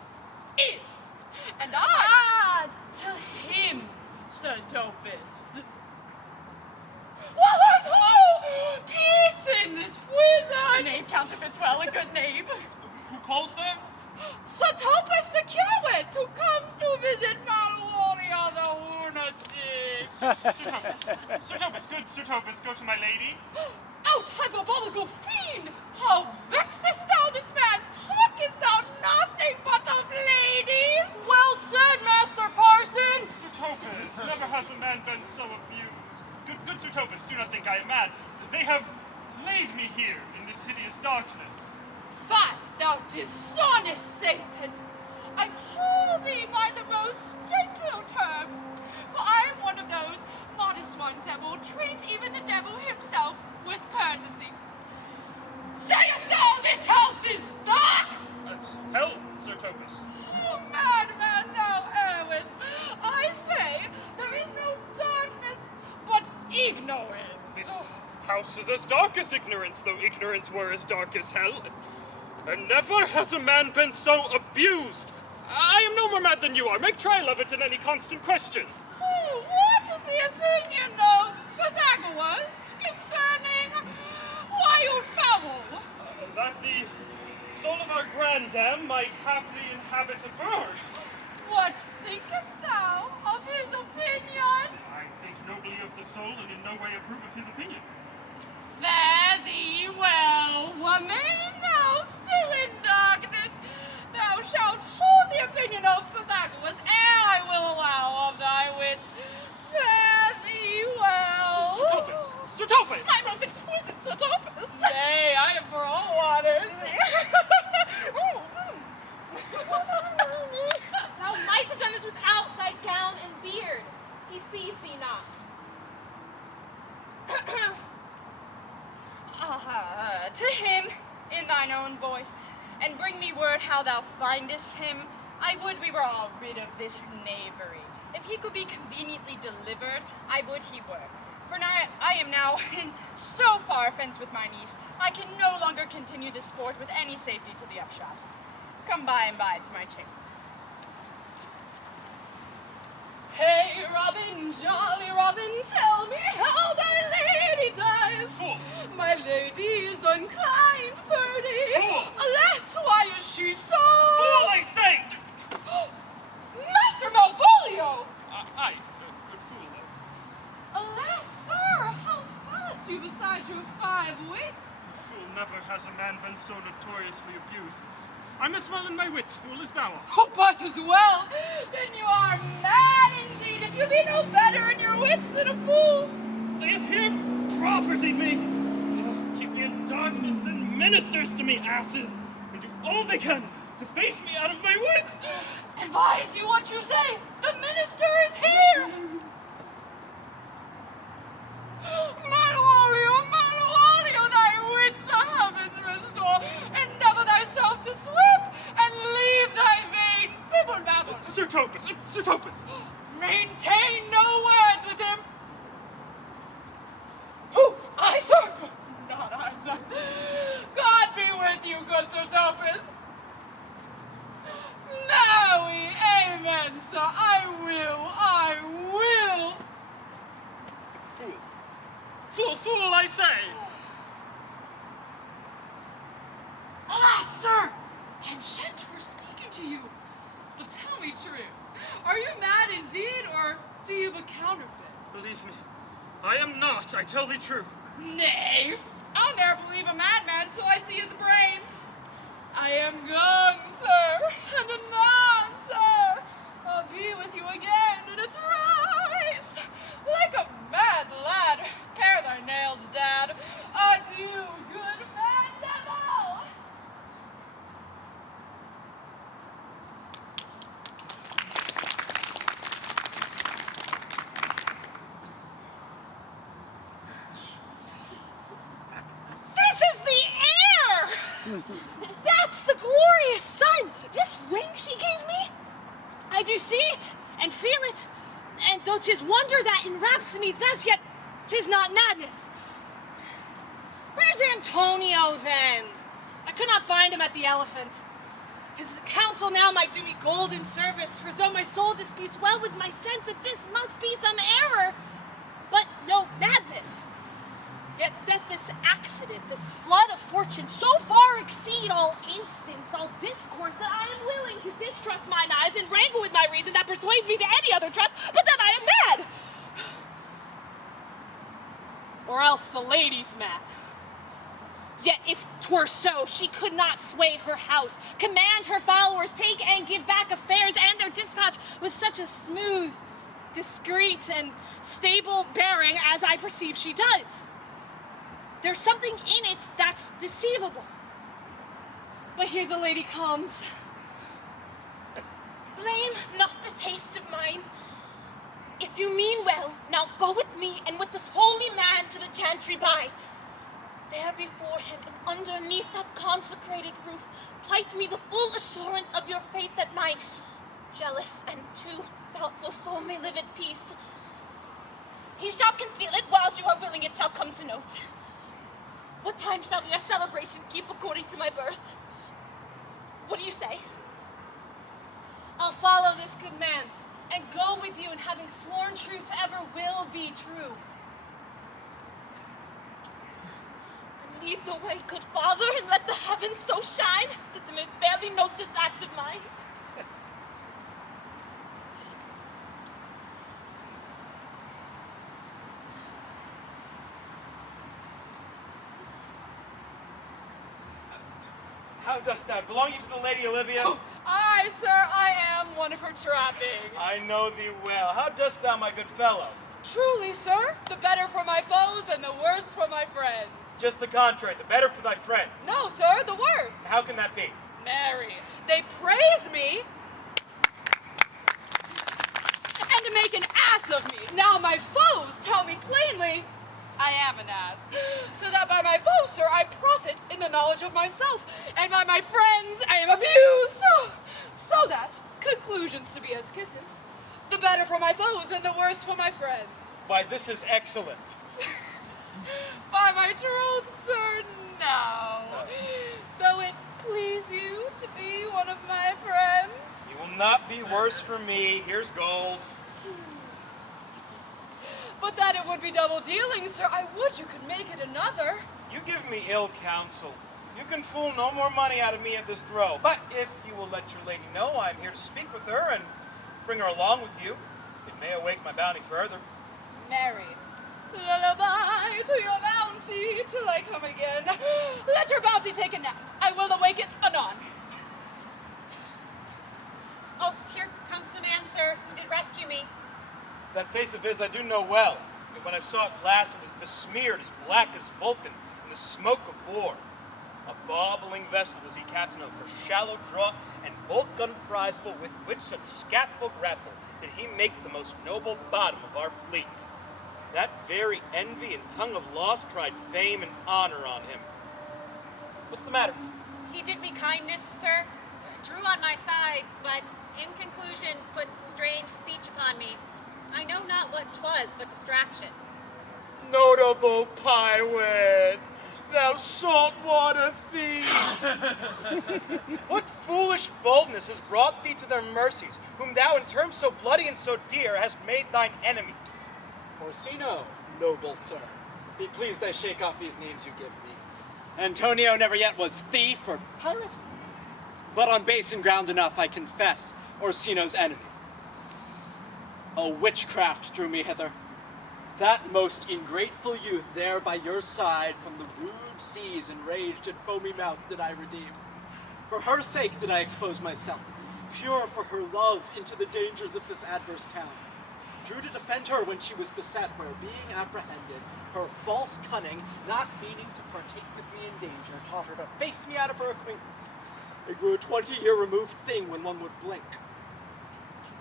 service. What? Peace in this prison! A knave counterfeits well, a good knave. Who calls there? Sir Topus the curate, who comes to visit Malwalia the lunatic. Sir Topus, good Sir Topus, go to my lady. Out, hyperbolical fiend! How vexest thou this man? Talkest thou nothing but of ladies? Well said, Master Parsons! Sir Topus, never has a man been so abused. Good Sir Topus, do not think I am mad. They have laid me here in this hideous darkness. Fie, thou dishonest Satan! I call thee by the most gentle terms, for I am one of those modest ones that will treat even the devil himself with courtesy. Sayest thou this house is dark? That's hell, Sir Topus. Oh, madman, thou errest. I say there is no darkness, but ignorance. This house is as dark as ignorance, though ignorance were as dark as hell. And never has a man been so abused. I am no more mad than you are. Make trial of it in any constant question. Oh, what is the opinion of Pythagoras concerning wild fowl? That the soul of our grandam might haply inhabit a bird. What thinkest thou of his opinion? I think nobly of the soul and in no way approve of his opinion. Fare thee well, woman, thou still in darkness. Thou shalt hold the opinion of Pythagoras, ere I will allow of thy wits. Fare thee well. Sir Topus! Sir Topus! My most exquisite Sir Topus. Nay, I am for all waters. Thou might have done this without thy gown and beard. He sees thee not. To him, in thine own voice, and bring me word how thou findest him. I would we were all rid of this knavery. If he could be conveniently delivered, I would he were. For now I am now so far fenced with mine east, I can no longer continue this sport with any safety to the upshot. Come by and by to my chamber. Hey, Robin, jolly Robin, tell me how thy lady dies. Fool! My lady is unkind, Purdy. Fool! Alas, why is she so? Fool, I say! Master Malvolio! Aye, good fool, though. Alas, sir, how fast you beside your 5 wits. Fool, never has a man been so notoriously abused. I'm as well in my wits, fool, as thou art. Oh, but as well. Then you are mad indeed, if you be no better in your wits than a fool. They have here propertied me. Oh, keep me in darkness and ministers to me, asses, and do all they can to face me out of my wits. Advise you what you say. The minister is here. Malvolio, thy wits the heavens restore. Endeavor thyself to swim, and leave thy vain bibble babble. Sir Topus, Sir Topus. Maintain no words with him. Who? I, sir? Not I, sir. God be with you, good Sir Topus. Maui, amen, sir. I will. Fool, I say. Alas, sir, I am sent for speaking to you. But tell me true, are you mad indeed, or do you but counterfeit? Believe me, I am not, I tell thee true. Knave! I'll ne'er believe a madman till I see his brains. I am gone, sir, and anon, sir. I'll be with you again in a trice. Like a mad lad, pare thy nails, dad. Adieu, good man devil. This is the air! That's the glorious sun! This ring she gave me? I do see it, and feel it, and though 'tis wonder that enwraps me thus, yet 'tis not madness. Where's Antonio, then? I could not find him at the Elephant. His counsel now might do me golden service, for though my soul disputes well with my sense that this must be some error, but no madness. Yet doth this accident, this flood of fortune, so far exceed all instance, all discourse, that I am willing to distrust mine eyes and wrangle with my reason that persuades me to any other trust, but that I am mad. Or else the lady's mad. Yet if 'twere so, she could not sway her house, command her followers, take and give back affairs and their dispatch with such a smooth, discreet, and stable bearing as I perceive she does. There's something in it that's deceivable. But here the lady comes. Blame not this haste of mine. If you mean well, now go with me and with this holy man to the chantry by. There before him and underneath that consecrated roof, plight me the full assurance of your faith that my jealous and too doubtful soul may live at peace. He shall conceal it, whilst you are willing it shall come to note. What time shall your celebration keep according to my birth? What do you say? I'll follow this good man, and go with you, and having sworn truth ever will be true. Then lead the way, good father, and let the heavens so shine that they may fairly note this act of mine. How dost thou? Belong you to the Lady Olivia? Aye, sir, I am one of her trappings. I know thee well. How dost thou, my good fellow? Truly, sir, the better for my foes and the worse for my friends. Just the contrary, the better for thy friends. No, sir, the worse. How can that be? Marry, they praise me and to make an ass of me. Now my foes tell me plainly I am an ass. So that by my foes, sir, I profit in the knowledge of myself, and by my friends I am abused. So that, conclusions to be as kisses, the better for my foes and the worse for my friends. Why, this is excellent. By my troth, sir, no. Though it please you to be one of my friends. You will not be worse for me. Here's gold. But that it would be double dealing, sir, I would you could make it another. You give me ill counsel. You can fool no more money out of me at this throw. But if you will let your lady know I'm here to speak with her and bring her along with you, it may awake my bounty further. Marry, lullaby to your bounty till I come again. Let your bounty take a nap. I will awake it anon. Oh, here comes the man, sir, who did rescue me. That face of his I do know well. And when I saw it last, it was besmeared as black as Vulcan in the smoke of war. A bobbling vessel was he captain of, for shallow draught and bulk unprizable, with which such scatful grapple did he make the most noble bottom of our fleet. That very envy and tongue of loss cried fame and honor on him. What's the matter? He did me kindness, sir, drew on my side, but in conclusion put strange speech upon me. I know not what 'twas but distraction. Notable pirate, thou saltwater thief! What foolish boldness has brought thee to their mercies, whom thou in terms so bloody and so dear hast made thine enemies? Orsino, noble sir, be pleased I shake off these names you give me. Antonio never yet was thief or pirate, but on base and ground enough I confess Orsino's enemy. A witchcraft drew me hither. That most ingrateful youth there by your side from the rude seas enraged and foamy mouth did I redeem. For her sake did I expose myself, pure for her love into the dangers of this adverse town. Drew to defend her when she was beset, where being apprehended, her false cunning, not meaning to partake with me in danger, taught her to face me out of her acquaintance. It grew a 20-year removed thing when one would blink.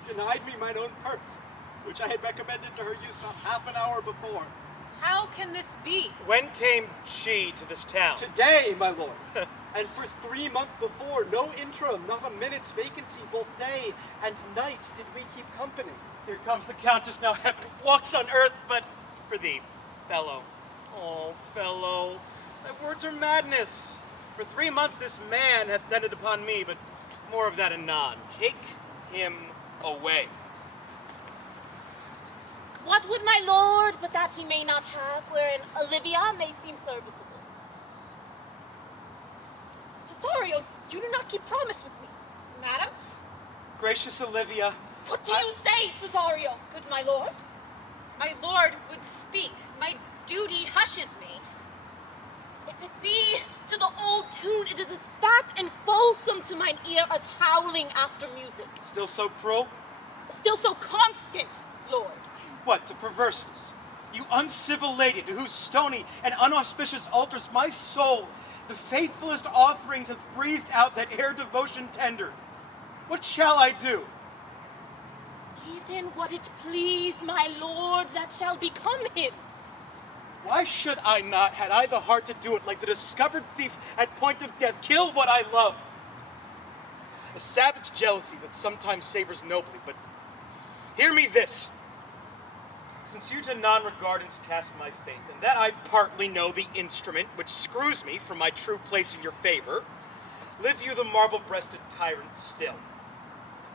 Denied me mine own purse, which I had recommended to her use not half an hour before. How can this be? When came she to this town? Today, my lord. And for 3 months before, no interim, not a minute's vacancy, both day and night did we keep company. Here comes the Countess, now heaven walks on earth, but for thee, fellow. Oh, fellow, thy words are madness. For 3 months this man hath tended upon me, but More of that anon. Take him away. What would my lord but that he may not have, wherein Olivia may seem serviceable? Cesario, you do not keep promise with me. Madam? Gracious Olivia. What do you say, Cesario, good my lord? My lord would speak. My duty hushes me. If it be to the old tune, it is as fat and fulsome to mine ear as howling after music. Still so cruel? Still so constant, lord. What, to perverseness? You uncivil lady, to whose stony and unauspicious altars my soul, the faithfulest offerings, hath breathed out that ere devotion tendered. What shall I do? Even what it please my lord, that shall become him. Why should I not, had I the heart to do it, like the discovered thief at point of death, kill what I love? A savage jealousy that sometimes savors nobly, but hear me this. Since you to non-regardance cast my faith, and that I partly know the instrument which screws me from my true place in your favor, live you the marble-breasted tyrant still.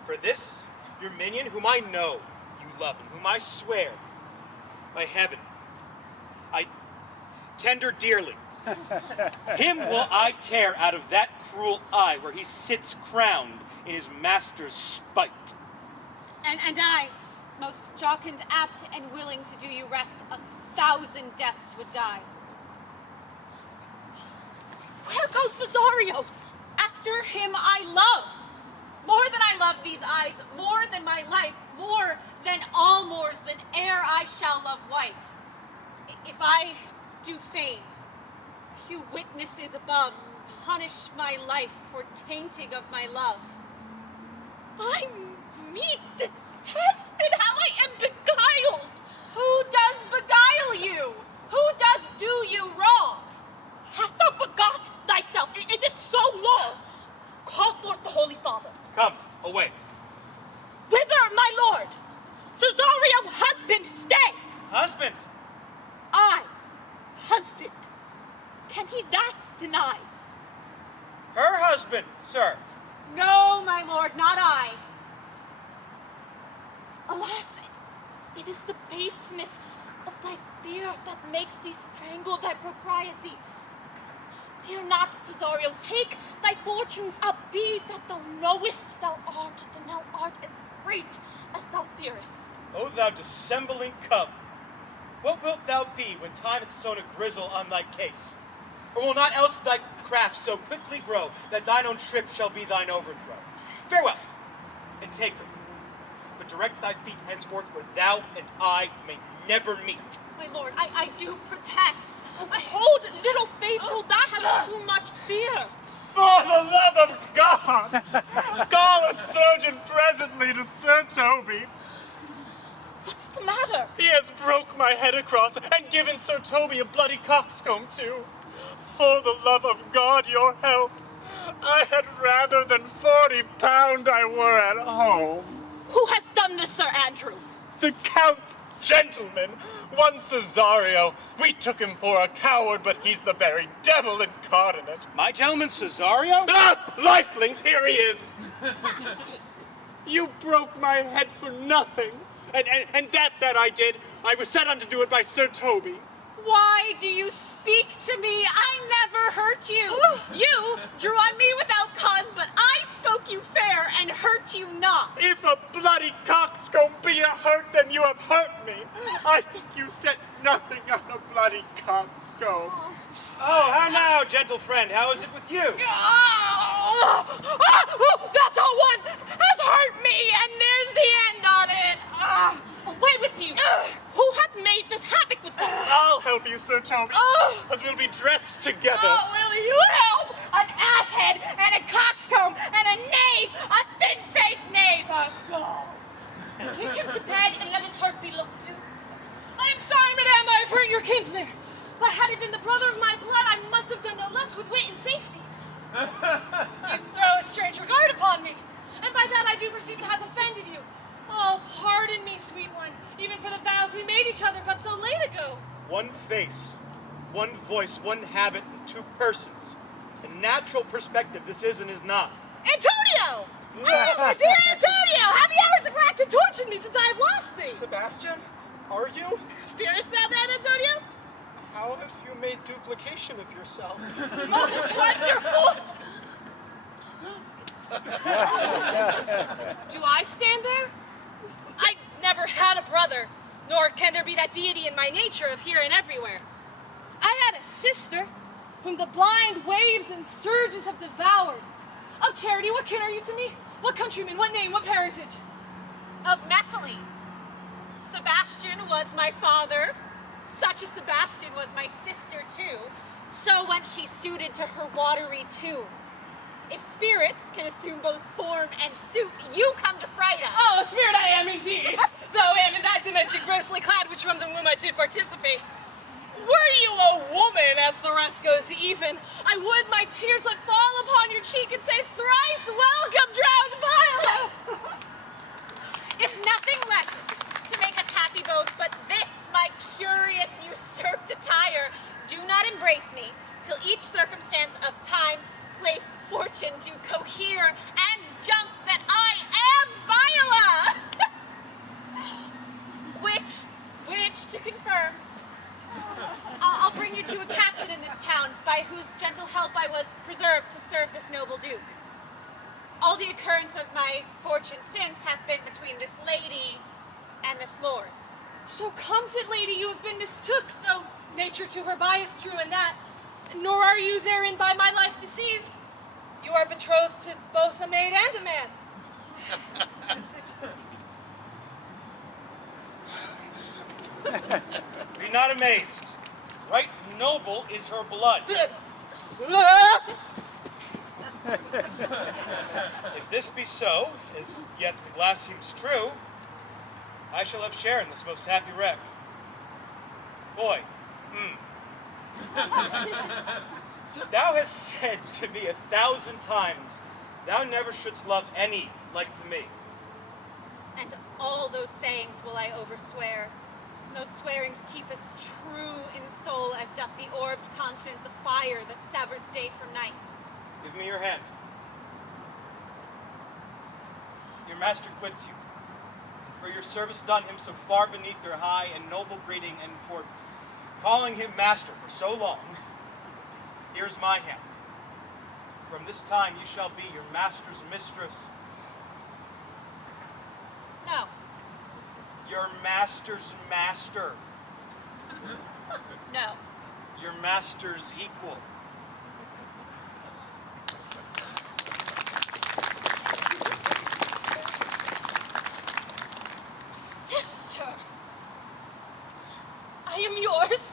For this, your minion, whom I know you love, and whom I swear, by heaven, I tender dearly. Him will I tear out of that cruel eye where he sits crowned in his master's spite. And I, most jocund, apt, and willing to do you rest, 1,000 deaths would die. Where goes Cesario? After him I love. More than I love these eyes, more than my life, more than all mores, than e'er I shall love wife. If I do feign, you witnesses above, punish my life for tainting of my love. I'm me detested, how I am beguiled. Who does beguile you? Who does do you wrong? Hast thou forgot thyself? Is it so long? Call forth the Holy Father. Come, away. Whither, my lord? Cesario, husband, stay! Husband! I, husband. Can he that deny? Her husband, sir. No, my lord, not I. Alas, it is the baseness of thy fear that makes thee strangle thy propriety. Fear not, Cesario, take thy fortunes up, be that thou knowest thou art, then thou art as great as thou fearest. O thou dissembling cub, what wilt thou be when time hath sown a grizzle on thy case? Or will not else thy craft so quickly grow that thine own trip shall be thine overthrow? Farewell, and take her, but direct thy feet henceforth where thou and I may never meet. My lord, I do protest. Hold, little faithful, thou hast too much fear. For the love of God, call a surgeon presently to Sir Toby. What's the matter? He has broke my head across and given Sir Toby a bloody coxcomb too. For the love of God, your help. I had rather than 40 pound I were at home. Who has done this, Sir Andrew? The Count's gentleman, one Cesario. We took him for a coward, but he's the very devil incarnate. My gentleman Cesario? Ah, lifelings, here he is. You broke my head for nothing. And that I did. I was set on to do it by Sir Toby. Why do you speak to me? I never hurt you. You drew on me without cause, but I spoke you fair and hurt you not. If a bloody coxcomb be a hurt, then you have hurt me. I think you set nothing on a bloody coxcomb. Oh, how now, gentle friend? How is it with you? That's all one has hurt me, and there's the end on it. Away with you! Who hath made this havoc with thee? I'll help you, Sir Toby, as we'll be dressed together. Oh, will you help? An asshead and a coxcomb and a knave, a thin-faced knave. Go. Take him to bed and let his hurt be looked to. I am sorry, madame, I have hurt your kinsman. But had he been the brother of my blood, I must have done no less with wit and safety. You throw a strange regard upon me, and by that I do perceive it hath offended you. Oh, pardon me, sweet one, even for the vows we made each other but so late ago. One face, one voice, one habit, and two persons. A natural perspective this is and is not. Antonio! Oh, my dear Antonio! How many hours have racked and tortured me since I have lost thee? Sebastian, are you? Fearest thou that, Antonio? How have you made duplication of yourself? Most wonderful! Do I stand there? I never had a brother, nor can there be that deity in my nature of here and everywhere. I had a sister, whom the blind waves and surges have devoured. Of Charity, what kin are you to me? What countryman, what name, what parentage? Of Messily. Sebastian was my father. Such a Sebastian was my sister too. So went she suited to her watery tomb. If spirits can assume both form and suit, you come to fright us. Oh, a spirit I am indeed, though I am in that dimension grossly clad, which from the womb I did participate. Were you a woman, as the rest goes even, I would my tears let fall upon your cheek and say, thrice welcome, drowned Viola! If nothing less to make us happy both, but this my curious usurped attire, do not embrace me till each circumstance of time, place, fortune do cohere and jump that I am Viola! which to confirm, I'll bring you to a captain in this town, by whose gentle help I was preserved to serve this noble duke. All the occurrence of my fortune since hath been between this lady and this lord. So comes it, lady, you have been mistook, though nature to her bias true in that, nor are you therein by my life deceived. You are betrothed to both a maid and a man. Be not amazed. Right noble is her blood. If this be so, as yet the glass seems true, I shall have share in this most happy wreck. Boy, thou hast said to me 1,000 times, thou never shouldst love any like to me. And all those sayings will I overswear. Those swearings keep us true in soul, as doth the orbed continent the fire that severs day from night. Give me your hand. Your master quits you. And for your service done him so far beneath your high and noble breeding, and for calling him master for so long, here's my hand. From this time you shall be your master's mistress. No. Your master's master. No. Your master's equal. Sister! I am yours.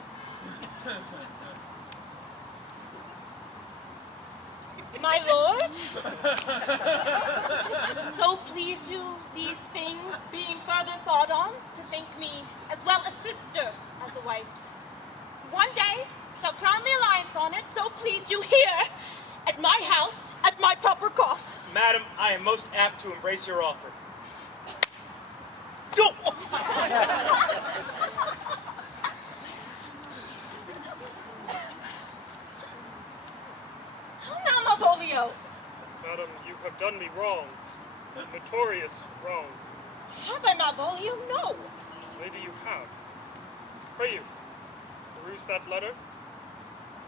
My lord? So please you, these things being further thought on, to think me as well a sister as a wife. One day shall crown the alliance on it, so please you here, at my house, at my proper cost. Madam, I am most apt to embrace your offer. How now, Malvolio? Madam, you have done me wrong. Notorious wrong. Have I, Malvolio? No. Lady, you have. Pray you, peruse that letter.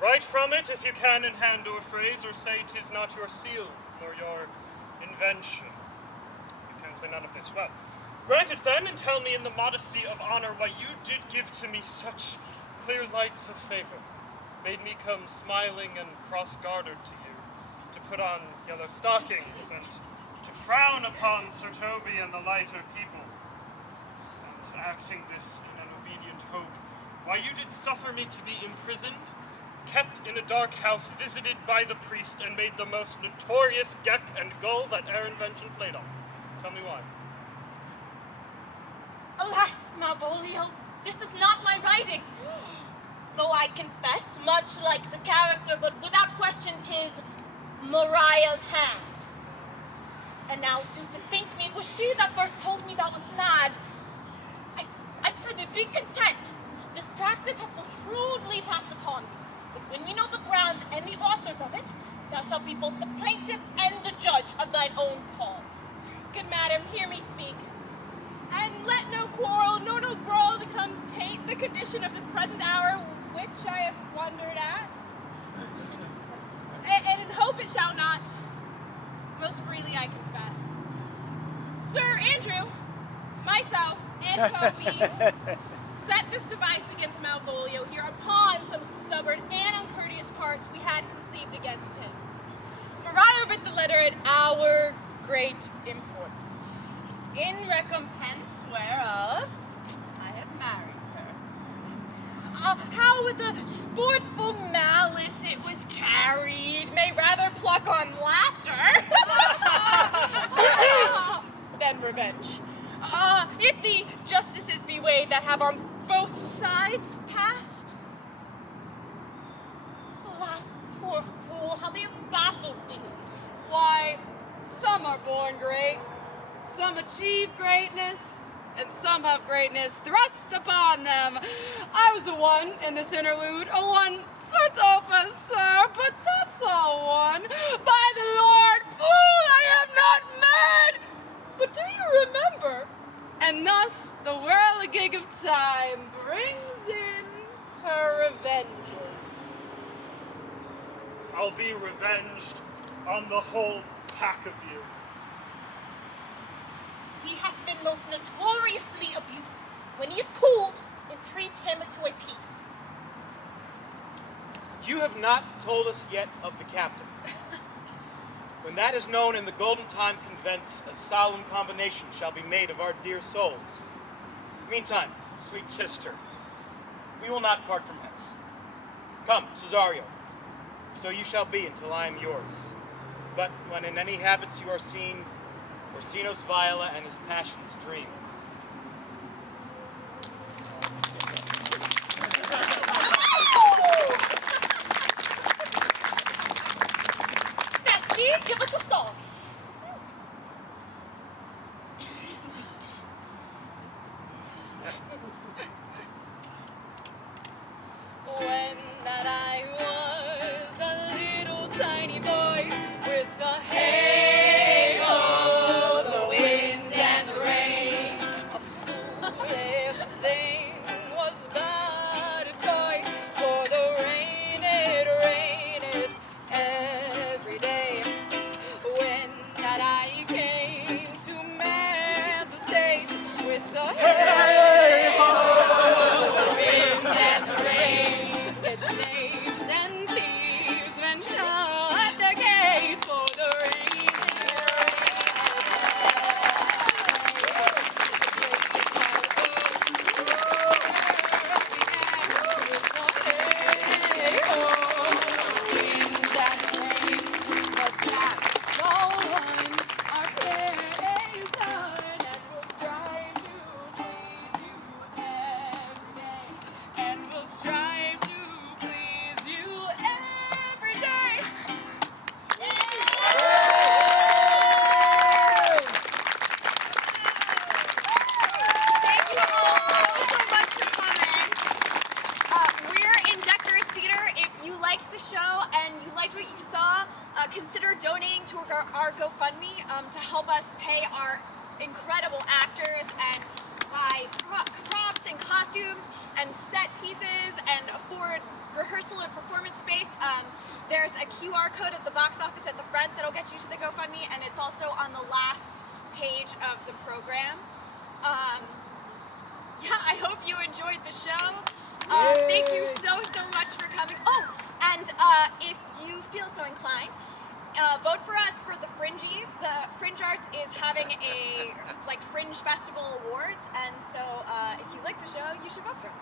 Write from it, if you can, in hand or phrase, or say 'tis not your seal, nor your invention. You can say none of this. Well, grant it then, and tell me in the modesty of honor why you did give to me such clear lights of favor, made me come smiling and cross-gartered to you, to put on yellow stockings, and to frown upon Sir Toby and the lighter people, and acting this in an obedient hope, why you did suffer me to be imprisoned, kept in a dark house, visited by the priest, and made the most notorious geck and gull that e'er invention played on. Tell me why. Alas, Malvolio, this is not my writing. Though I confess, much like the character, but without question 'tis Mariah's hand. And now to bethink me, it was she that first told me thou was mad. I prithee be content. This practice hath so shrewdly passed upon me. But when we know the grounds and the authors of it, thou shalt be both the plaintiff and the judge of thine own cause. Good madam, hear me speak. And let no quarrel nor no brawl to come taint the condition of this present hour, which I have wondered at. And in hope it shall not. Most freely I confess. Sir Andrew, myself, and Toby set this device against Malvolio here upon some stubborn and uncourteous parts we had conceived against him. Maria writ the letter at our great importance, in recompense whereof I have married her. How with a sportful malice it was carried may rather pluck on laughter than revenge. If the justices be weighed that have on both sides passed, Alas, poor fool, how they have baffled thee. why, some are born great, some achieve greatness, and some have greatness thrust upon them. I was a one in this interlude, a one certopus, sir, but that's all one. By the Lord, fool, I am not mad! But do you remember? And thus the whirligig of time brings in her revenges. I'll be revenged on the whole pack of you. He hath been most notoriously abused. When he is cooled, entreat him to a peace. You have not told us yet of the captain. When that is known in the golden time convents, a solemn combination shall be made of our dear souls. Meantime, sweet sister, we will not part from hence. Come, Cesario, so you shall be until I am yours. But when in any habits you are seen, Orsino's Viola and his passions dream. Bestie, give us a song. When that I was a little tiny boy with a hey-ho, the wind and the rain, a foolish thing was but a toy, for the rain it raineth every day. When that I came to man's estate with a hey-ho, the wind and the rain, its knaves and thieves men shut their gates, for the rain but that's all one. Our prayer is done, and we'll strive to please you every day. And we'll strive to please you every day. Thank you all so much for coming. We're Indecorous Theater. If you liked the show and you liked what you saw, consider donating to our GoFundMe to help us pay our incredible actors and buy props and costumes and set pieces and afford rehearsal and performance space. There's a QR code at the box office at the front that'll get you to the GoFundMe, and it's also on the last page of the program. Yeah, I hope you enjoyed the show. Thank you so much for coming. Oh, and if you feel so inclined, vote for us for the Fringies. The FringeArts is having a Fringe Festival Awards, and so if you like the show, you should vote for us.